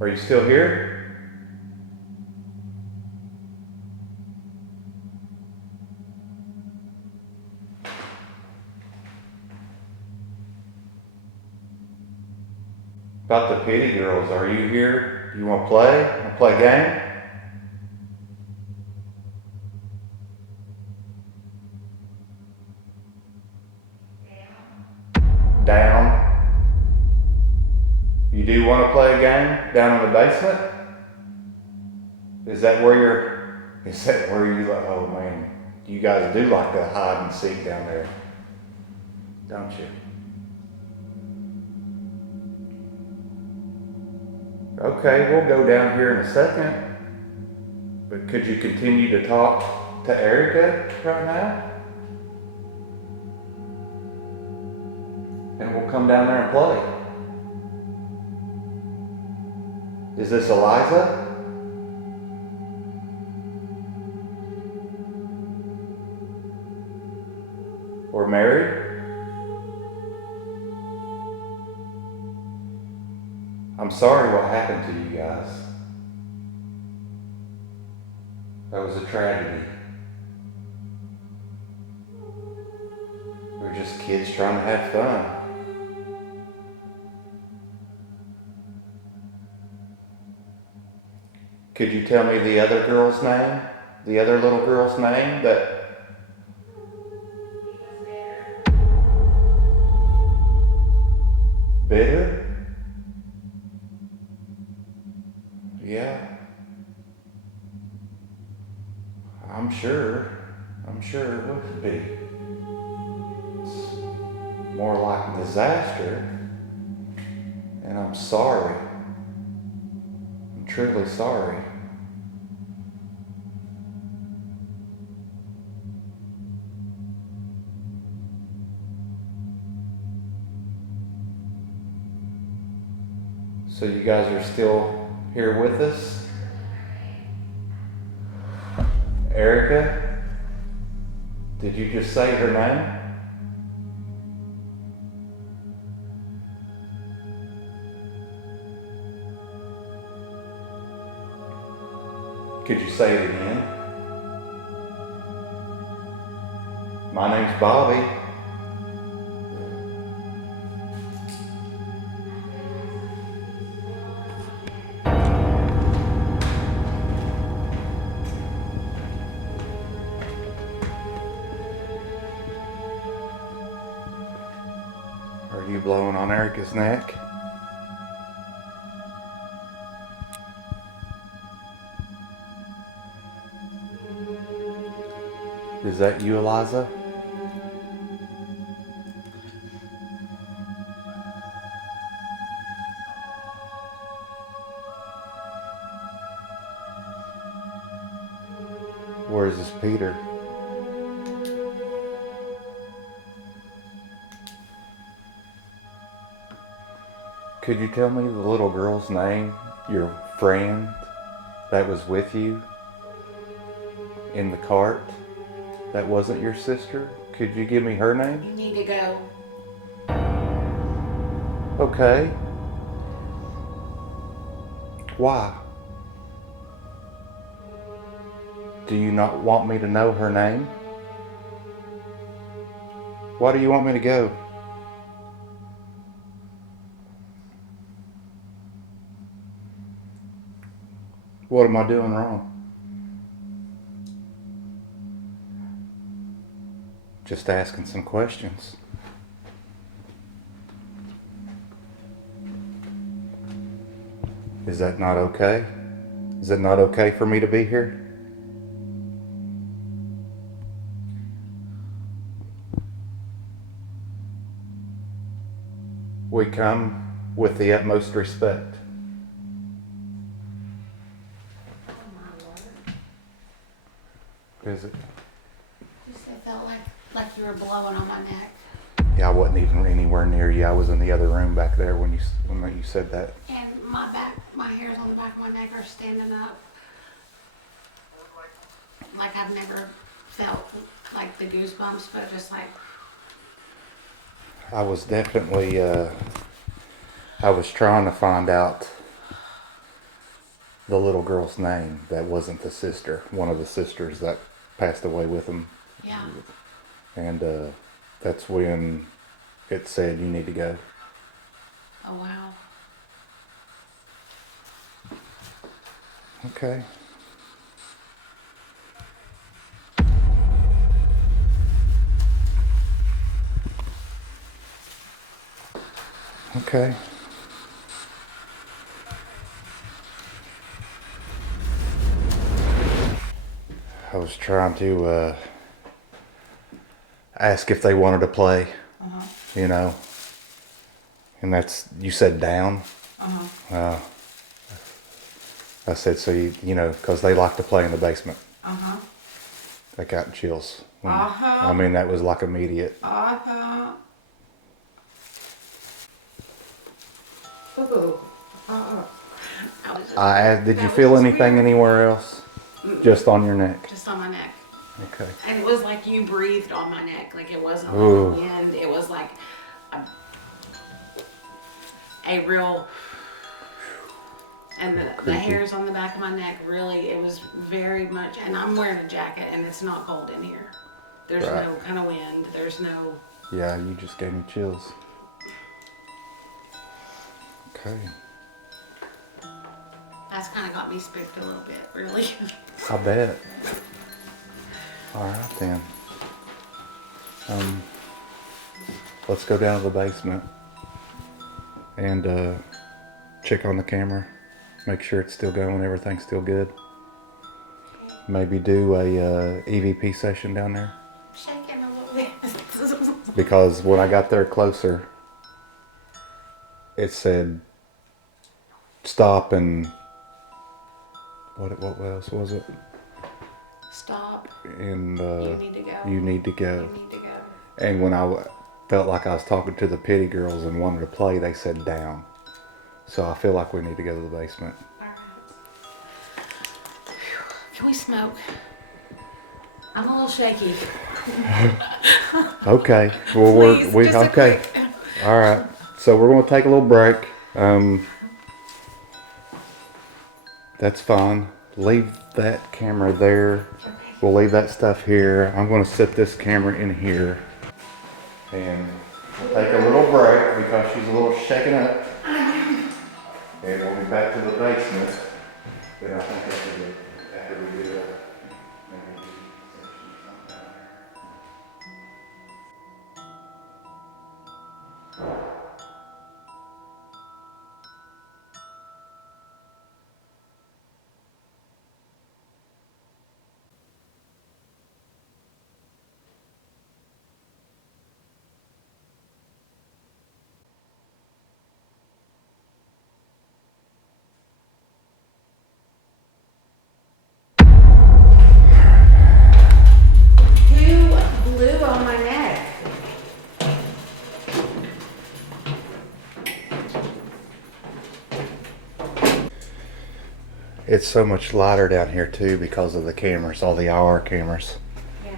Are you still here? About the pity girls, are you here? Do you want to play? Want to play a game? Down. You do want to play a game down in the basement? Is that where you like, oh man, you guys do like to hide and seek down there, don't you? Okay, we'll go down here in a second, but could you continue to talk to Erica right now? And we'll come down there and play. Is this Eliza? Or Mary? I'm sorry what happened to you guys. That was a tragedy. We were just kids trying to have fun. Could you tell me the other girl's name? The other little girl's name that... Bitter? Yeah. I'm sure it would be. It's more like a disaster. And I'm sorry. I'm truly sorry. So you guys are still here with us? Erica? Did you just say her name? Could you say it again? My name's Bobby. Are you blowing on Erica's neck? Is that you, Eliza? Where is this Peter? Could you tell me the little girl's name, your friend that was with you in the cart that wasn't your sister? Could you give me her name? You need to go. Okay. Why? Do you not want me to know her name? Why do you want me to go? What am I doing wrong? Just asking some questions. Is that not okay? Is it not okay for me to be here? We come with the utmost respect. Oh my Lord. Is it? Just I felt like you were blowing on my neck. Yeah, I wasn't even anywhere near you. I was in the other room back there when you said that. And my hairs on the back of my neck are standing up. Like I've never felt like the goosebumps, but just like, I was definitely, I was trying to find out the little girl's name that wasn't the sister, one of the sisters that passed away with him. yeah. And that's when it said you need to go. Oh, wow. Okay. Okay. I was trying to ask if they wanted to play, you know, and that's, you said down. I said, so you know, because they like to play in the basement. I got chills. I mean, that was like immediate. Did you feel anything anywhere else? Just on your neck? Just on my neck. Okay. And it was like you breathed on my neck. Like it wasn't Ooh. like wind. It was like a real... And the Creepy. hairs on the back of my neck, really, it was very much... And I'm wearing a jacket and it's not cold in here. There's Right. no kind of wind. There's no... Yeah, you just gave me chills. Okay. That's kind of got me spooked a little bit, really. I bet. All right then. Let's go down to the basement and check on the camera. Make sure it's still going, everything's still good. Maybe do a EVP session down there. Shaking a little bit. Because when I got there closer, it said stop and what else was it? Stop. And You need to go. you need to go. You need to go. And when I felt like I was talking to the pity girls and wanted to play, they said down. So I feel like we need to go to the basement. All right. Can we smoke? I'm a little shaky. Okay. Well, Please, just a okay. quick. All right. So we're going to take a little break. That's fine. Leave that camera there. We'll leave that stuff here. I'm going to set this camera in here. And we'll take a little break because she's a little shaken up. And we'll be back to the basement. Then I think after we do that. Who blew on my neck? It's so much lighter down here too because of the cameras, all the IR cameras. Yeah.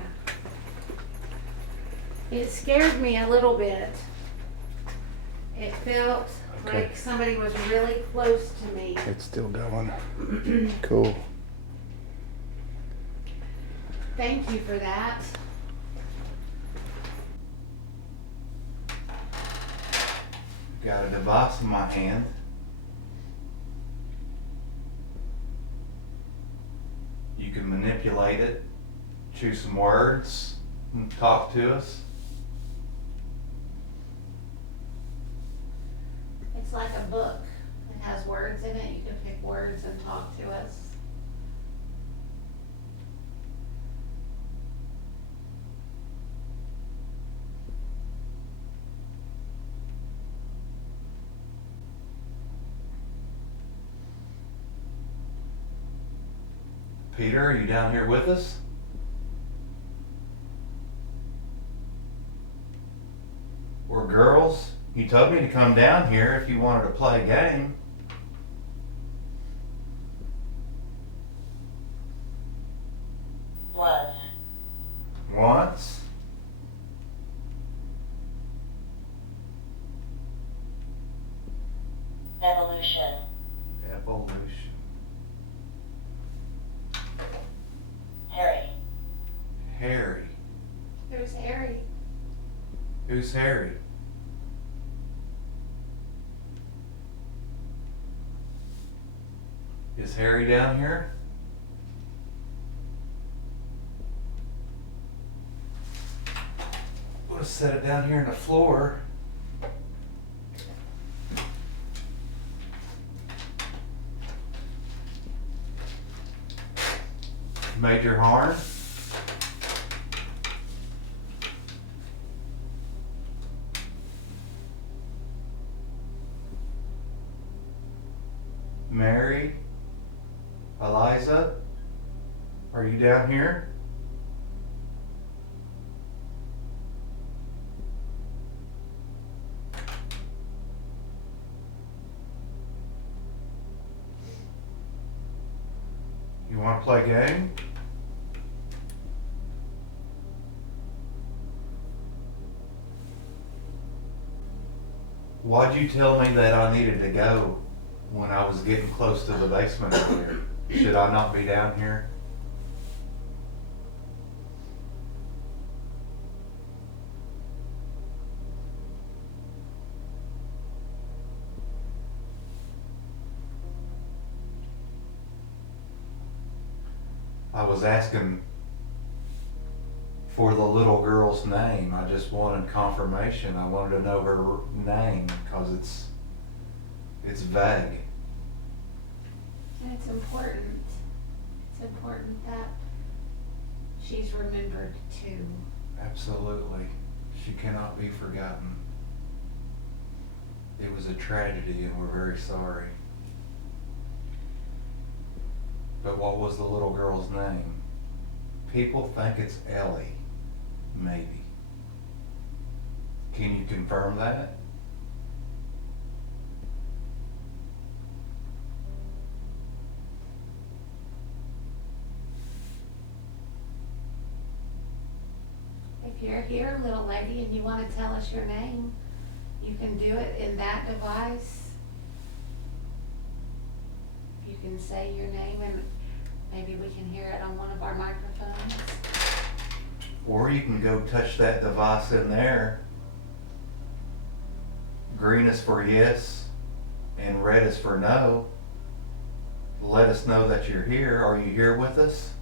It scared me a little bit. It felt Okay. like somebody was really close to me. It's still going. Cool. Thank you for that. Got a device in my hand. You can manipulate it, choose some words, and talk to us. It's like a book. It has words in it. You can pick words and talk to us. Peter, are you down here with us? Or girls, you told me to come down here if you wanted to play a game. Evolution. Evolution. Harry. Harry. There's Harry. Who's Harry? Is Harry down here? We'll just set it down here on the floor. Major Harn? Mary? Eliza? Are you down here? You want to play a game? Why'd you tell me that I needed to go when I was getting close to the basement earlier? Should I not be down here? I was asking for the little girl's name. I just wanted confirmation. I wanted to know her name because it's vague. And it's important. It's important that she's remembered too. Absolutely. She cannot be forgotten. It was a tragedy and we're very sorry. But what was the little girl's name? People think it's Ellie, maybe. Can you confirm that? If you're here, little lady, and you want to tell us your name, you can do it in that device. You can say your name and maybe we can hear it on one of our microphones. Or you can go touch that device in there. Green is for yes and red is for no. Let us know that you're here. Are you here with us?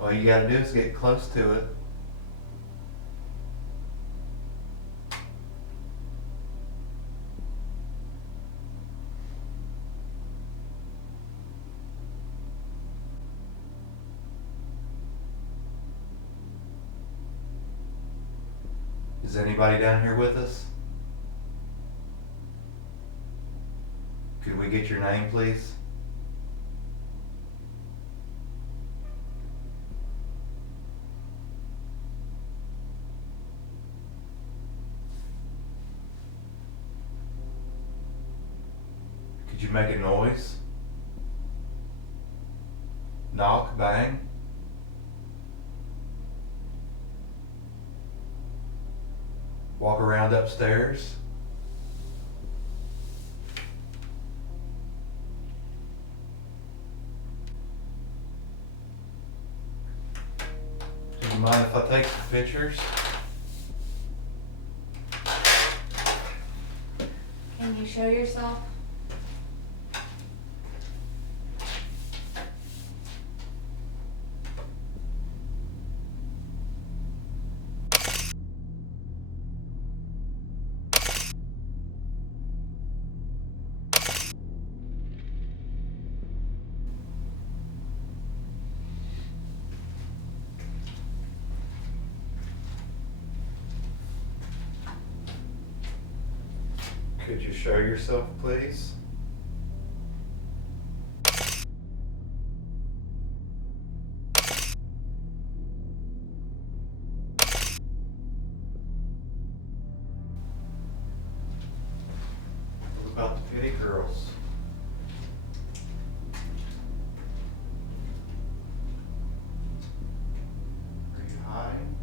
All you gotta do is get close to it. Is anybody down here with us? Could we get your name, please? Could you make a noise? Knock, bang? Walk around upstairs? Do you mind if I take some pictures? Can you show yourself? Could you show yourself, please? What about the Petty Girls? Are you hiding?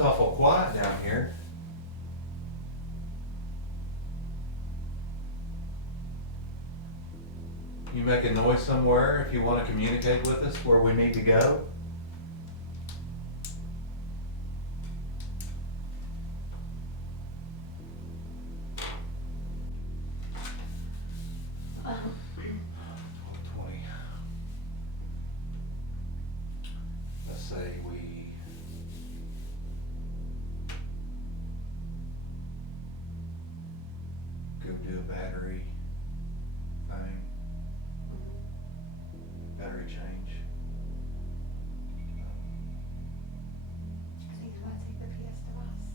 It's awful quiet down here. You make a noise somewhere if you want to communicate with us where we need to go? Um, 20. Let's say we go do a battery thing. Battery change. So you want to take the PS device?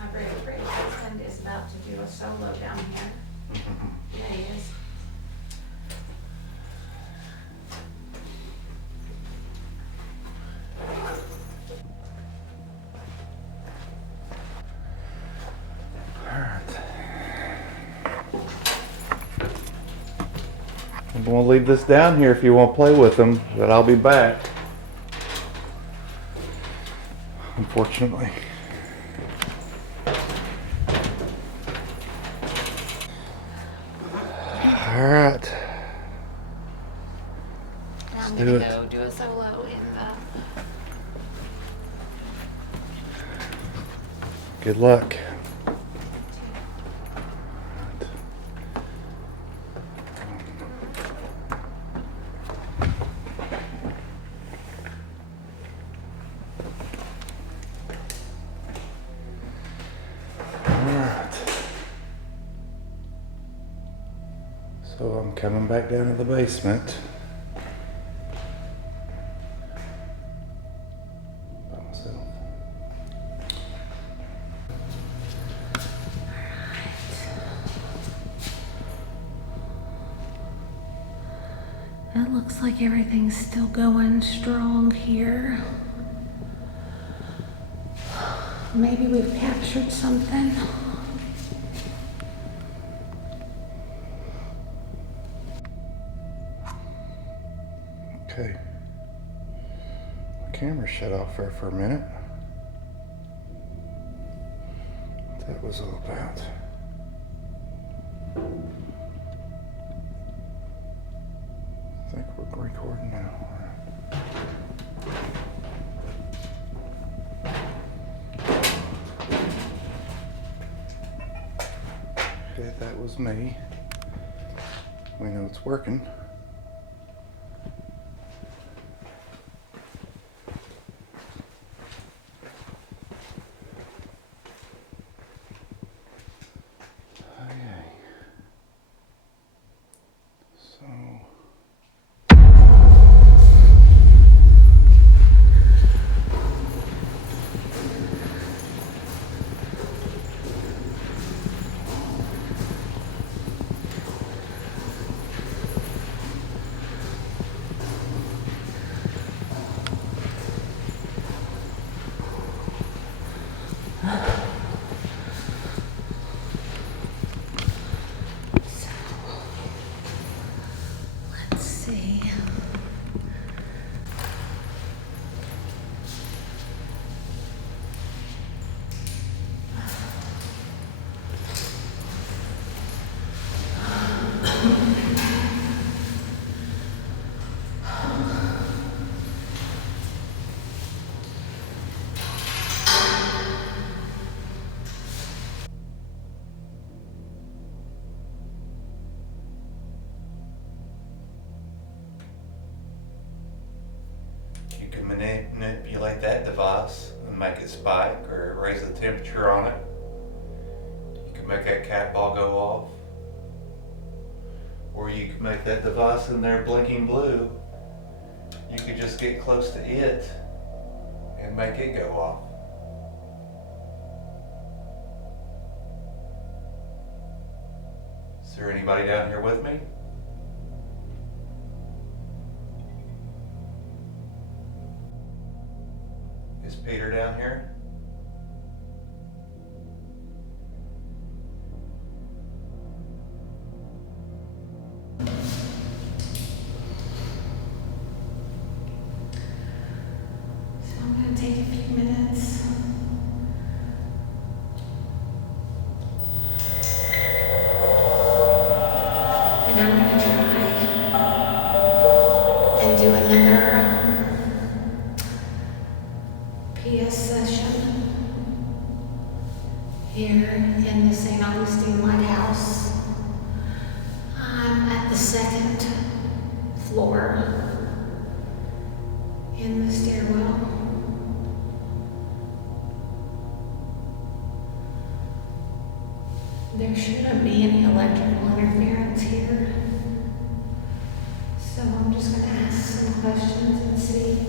I'm very afraid husband is about to do a solo down here. Yeah, he is. I'm going to leave this down here if you want to play with them, but I'll be back. Unfortunately. All right. Now I'm do gonna it. go do a solo in the. Good luck. Alright. So I'm coming back down to the basement. By myself. It looks like everything's still going strong here. Maybe we've captured something. Okay. The camera shut off there for a minute. What that was all about. I think we're recording now. Okay, that was me. We know it's working. Okay. So. Let's see. You can manipulate that device and make it spike or raise the temperature on it. You can make that cat ball go off. Or you can make that device in there blinking blue. You could just get close to it and make it go off. Is there anybody down here with me? Is Peter down here? here in the St. Augustine Lighthouse. I'm at the second floor in the stairwell. There shouldn't be any electrical interference here. So I'm just going to ask some questions and see.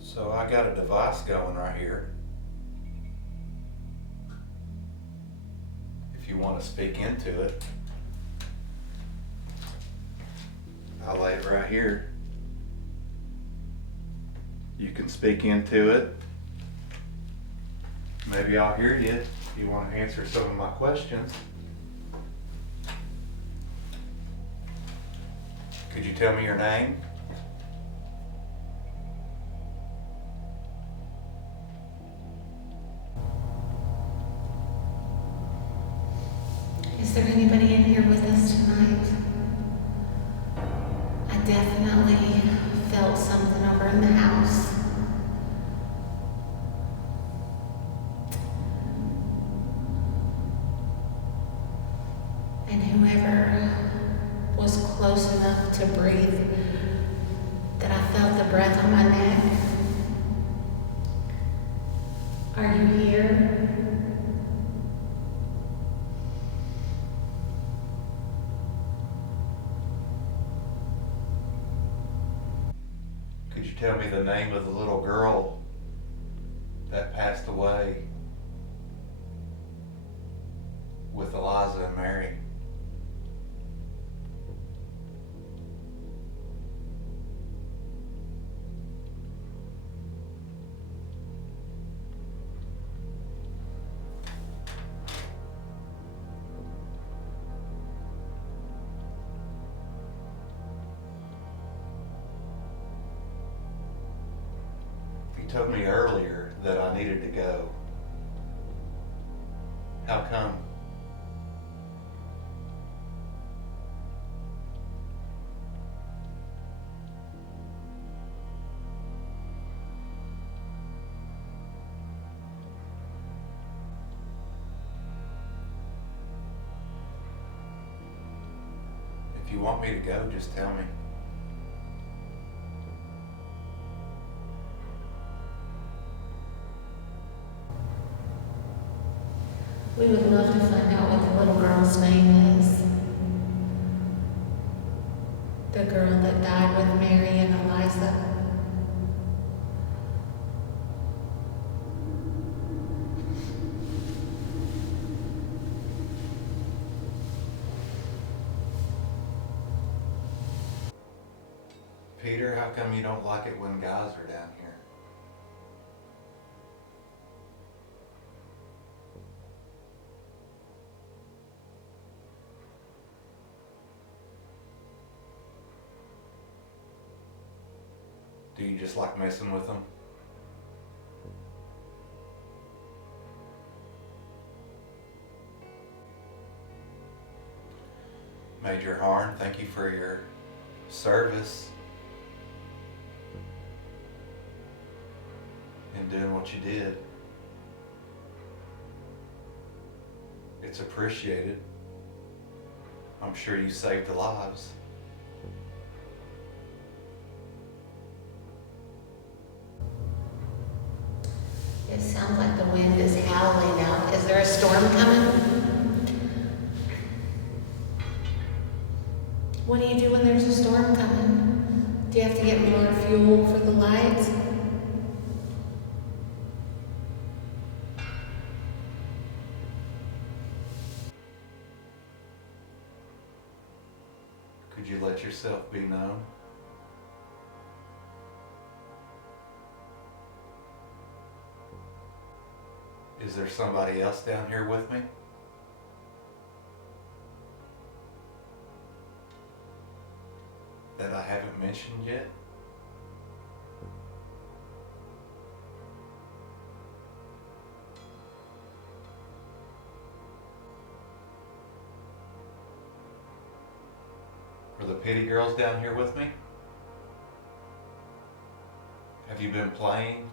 So I got a device going right here. If you want to speak into it, I'll lay it right here. You can speak into it. Maybe I'll hear you if you want to answer some of my questions. Could you tell me your name? Is there anybody in here with us tonight? I definitely felt something over in the house. And whoever was close enough to breathe, that I felt the breath on my neck. Are you here? Could you tell me the name of the little girl that passed away with Eliza and Mary? You told me earlier that I needed to go. How come? If you want me to go, just tell me. We would love to find out what the little girl's name is. The girl that died with Mary and Eliza. Peter, how come you don't like it when guys are down here? Do you just like messing with them? Major Harn, thank you for your service in doing what you did. It's appreciated. I'm sure you saved lives. It sounds like the wind is howling out. Is there a storm coming? What do you do when there's a storm coming? Do you have to get more fuel for the lights? Could you let yourself be known? Is there somebody else down here with me? That I haven't mentioned yet? Are the pity girls down here with me? Have you been playing?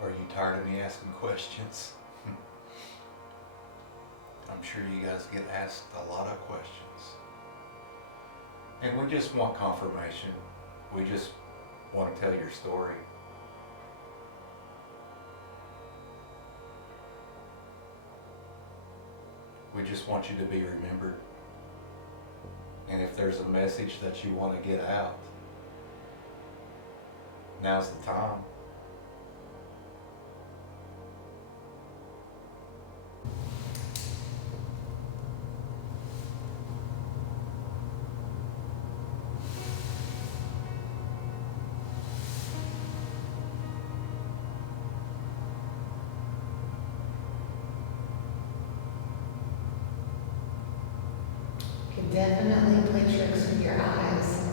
Are you tired of me asking questions? I'm sure you guys get asked a lot of questions. And we just want confirmation. We just want to tell your story. We just want you to be remembered. And if there's a message that you want to get out, now's the time. You can definitely play tricks with your eyes.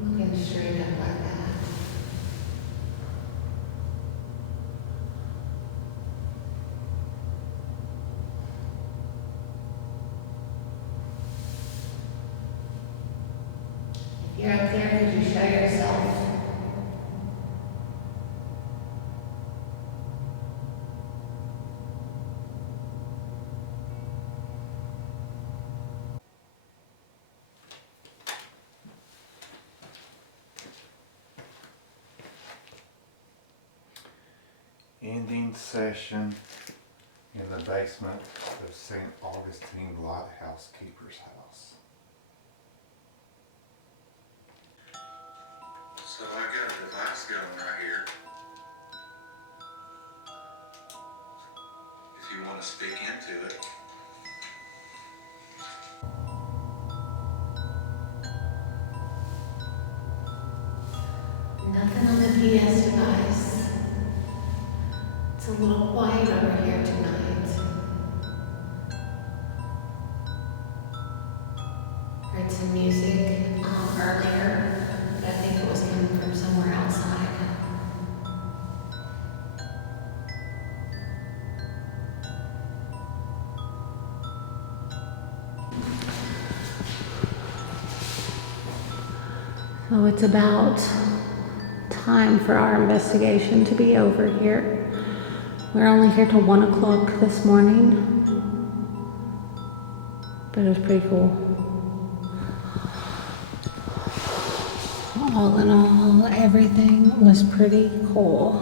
Looking straight up like that. If you're up there, could you show yourself? Ending session in the basement of St. Augustine Lighthouse Keeper's house. So I got a device going right here. If you want to speak into it. Nothing on the PS device. It's a little quiet over here tonight. Heard some music earlier, but I think it was coming from somewhere outside. So it's about time for our investigation to be over here. We're only here till 1 o'clock this morning, but it was pretty cool. All in all, everything was pretty cool.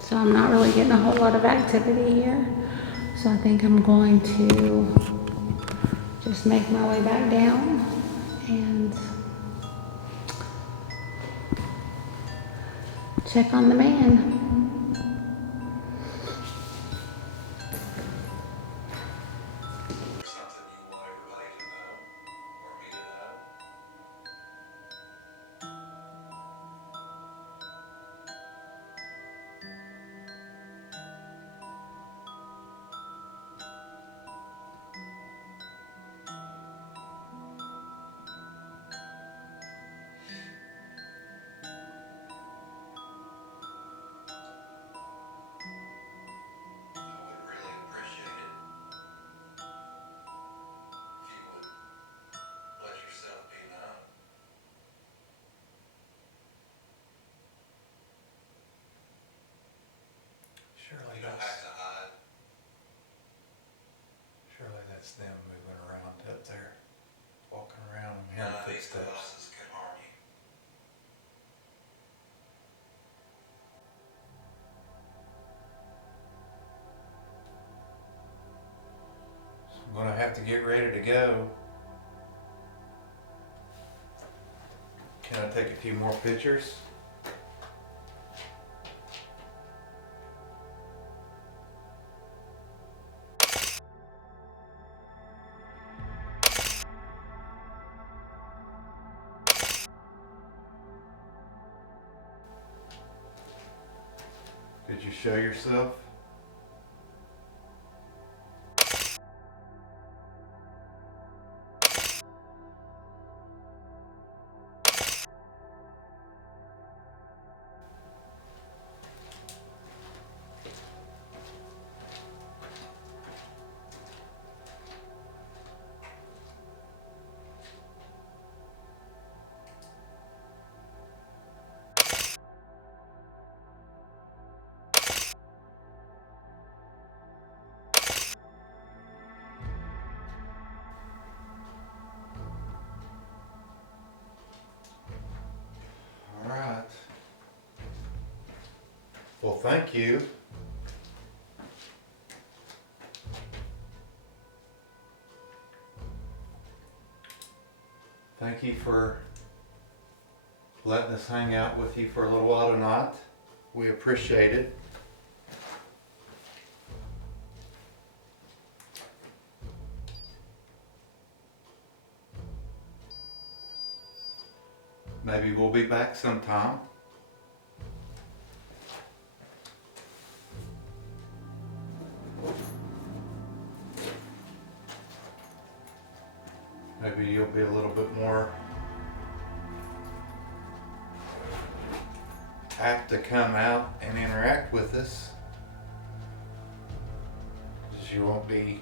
So I'm not really getting a whole lot of activity here, so I think I'm going to just make my way back down and check on the man. Something you want everybody to know, or me to know? I would really appreciate it if you would let yourself be known. Surely that's them moving around up there, walking around and hearing footsteps. These devices can harm you. So I'm gonna have to get ready to go. Can I take a few more pictures? Did you show yourself? Well, thank you. Thank you for letting us hang out with you for a little while tonight. We appreciate it. Maybe we'll be back sometime. Maybe you'll be a little bit more apt to come out and interact with us. Because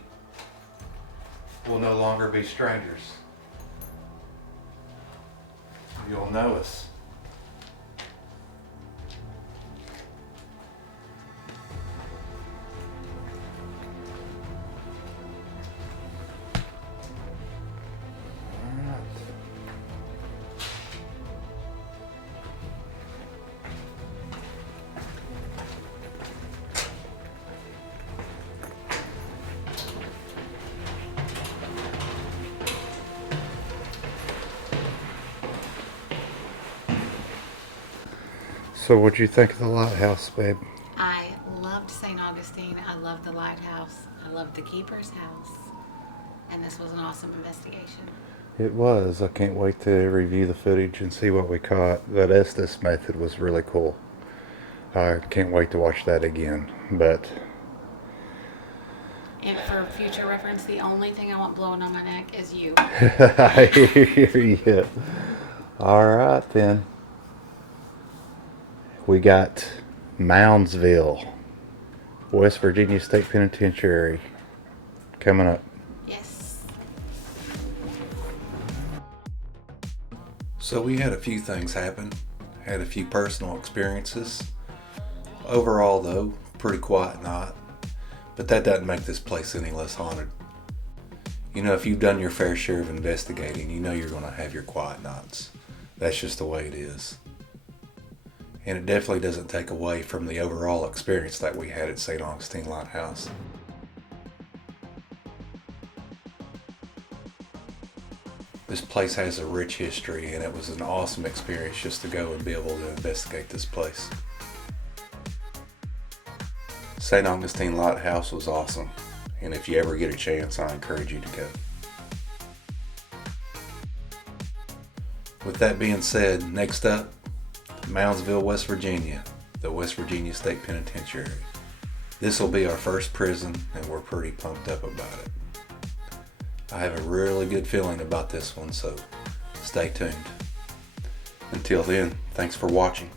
we'll no longer be strangers. You'll know us. All right. So what'd you think of the lighthouse, babe? I loved St. Augustine. I loved the lighthouse. I loved the keeper's house. And this was an awesome investigation. It was. I can't wait to review the footage and see what we caught. That Estes method was really cool. I can't wait to watch that again. But And for future reference, the only thing I want blowing on my neck is you. I hear you. All right then. We got Moundsville, West Virginia State Penitentiary coming up. Yes. So we had a few things happen, had a few personal experiences. Overall though, pretty quiet night, but that doesn't make this place any less haunted. You know, if you've done your fair share of investigating, you know you're going to have your quiet nights. That's just the way it is. And it definitely doesn't take away from the overall experience that we had at St. Augustine Lighthouse. This place has a rich history, and it was an awesome experience just to go and be able to investigate this place. St. Augustine Lighthouse was awesome, and if you ever get a chance, I encourage you to go. With that being said, next up, Moundsville, West Virginia, the West Virginia State Penitentiary. This will be our first prison, and we're pretty pumped up about it. I have a really good feeling about this one, so stay tuned. Until then, thanks for watching.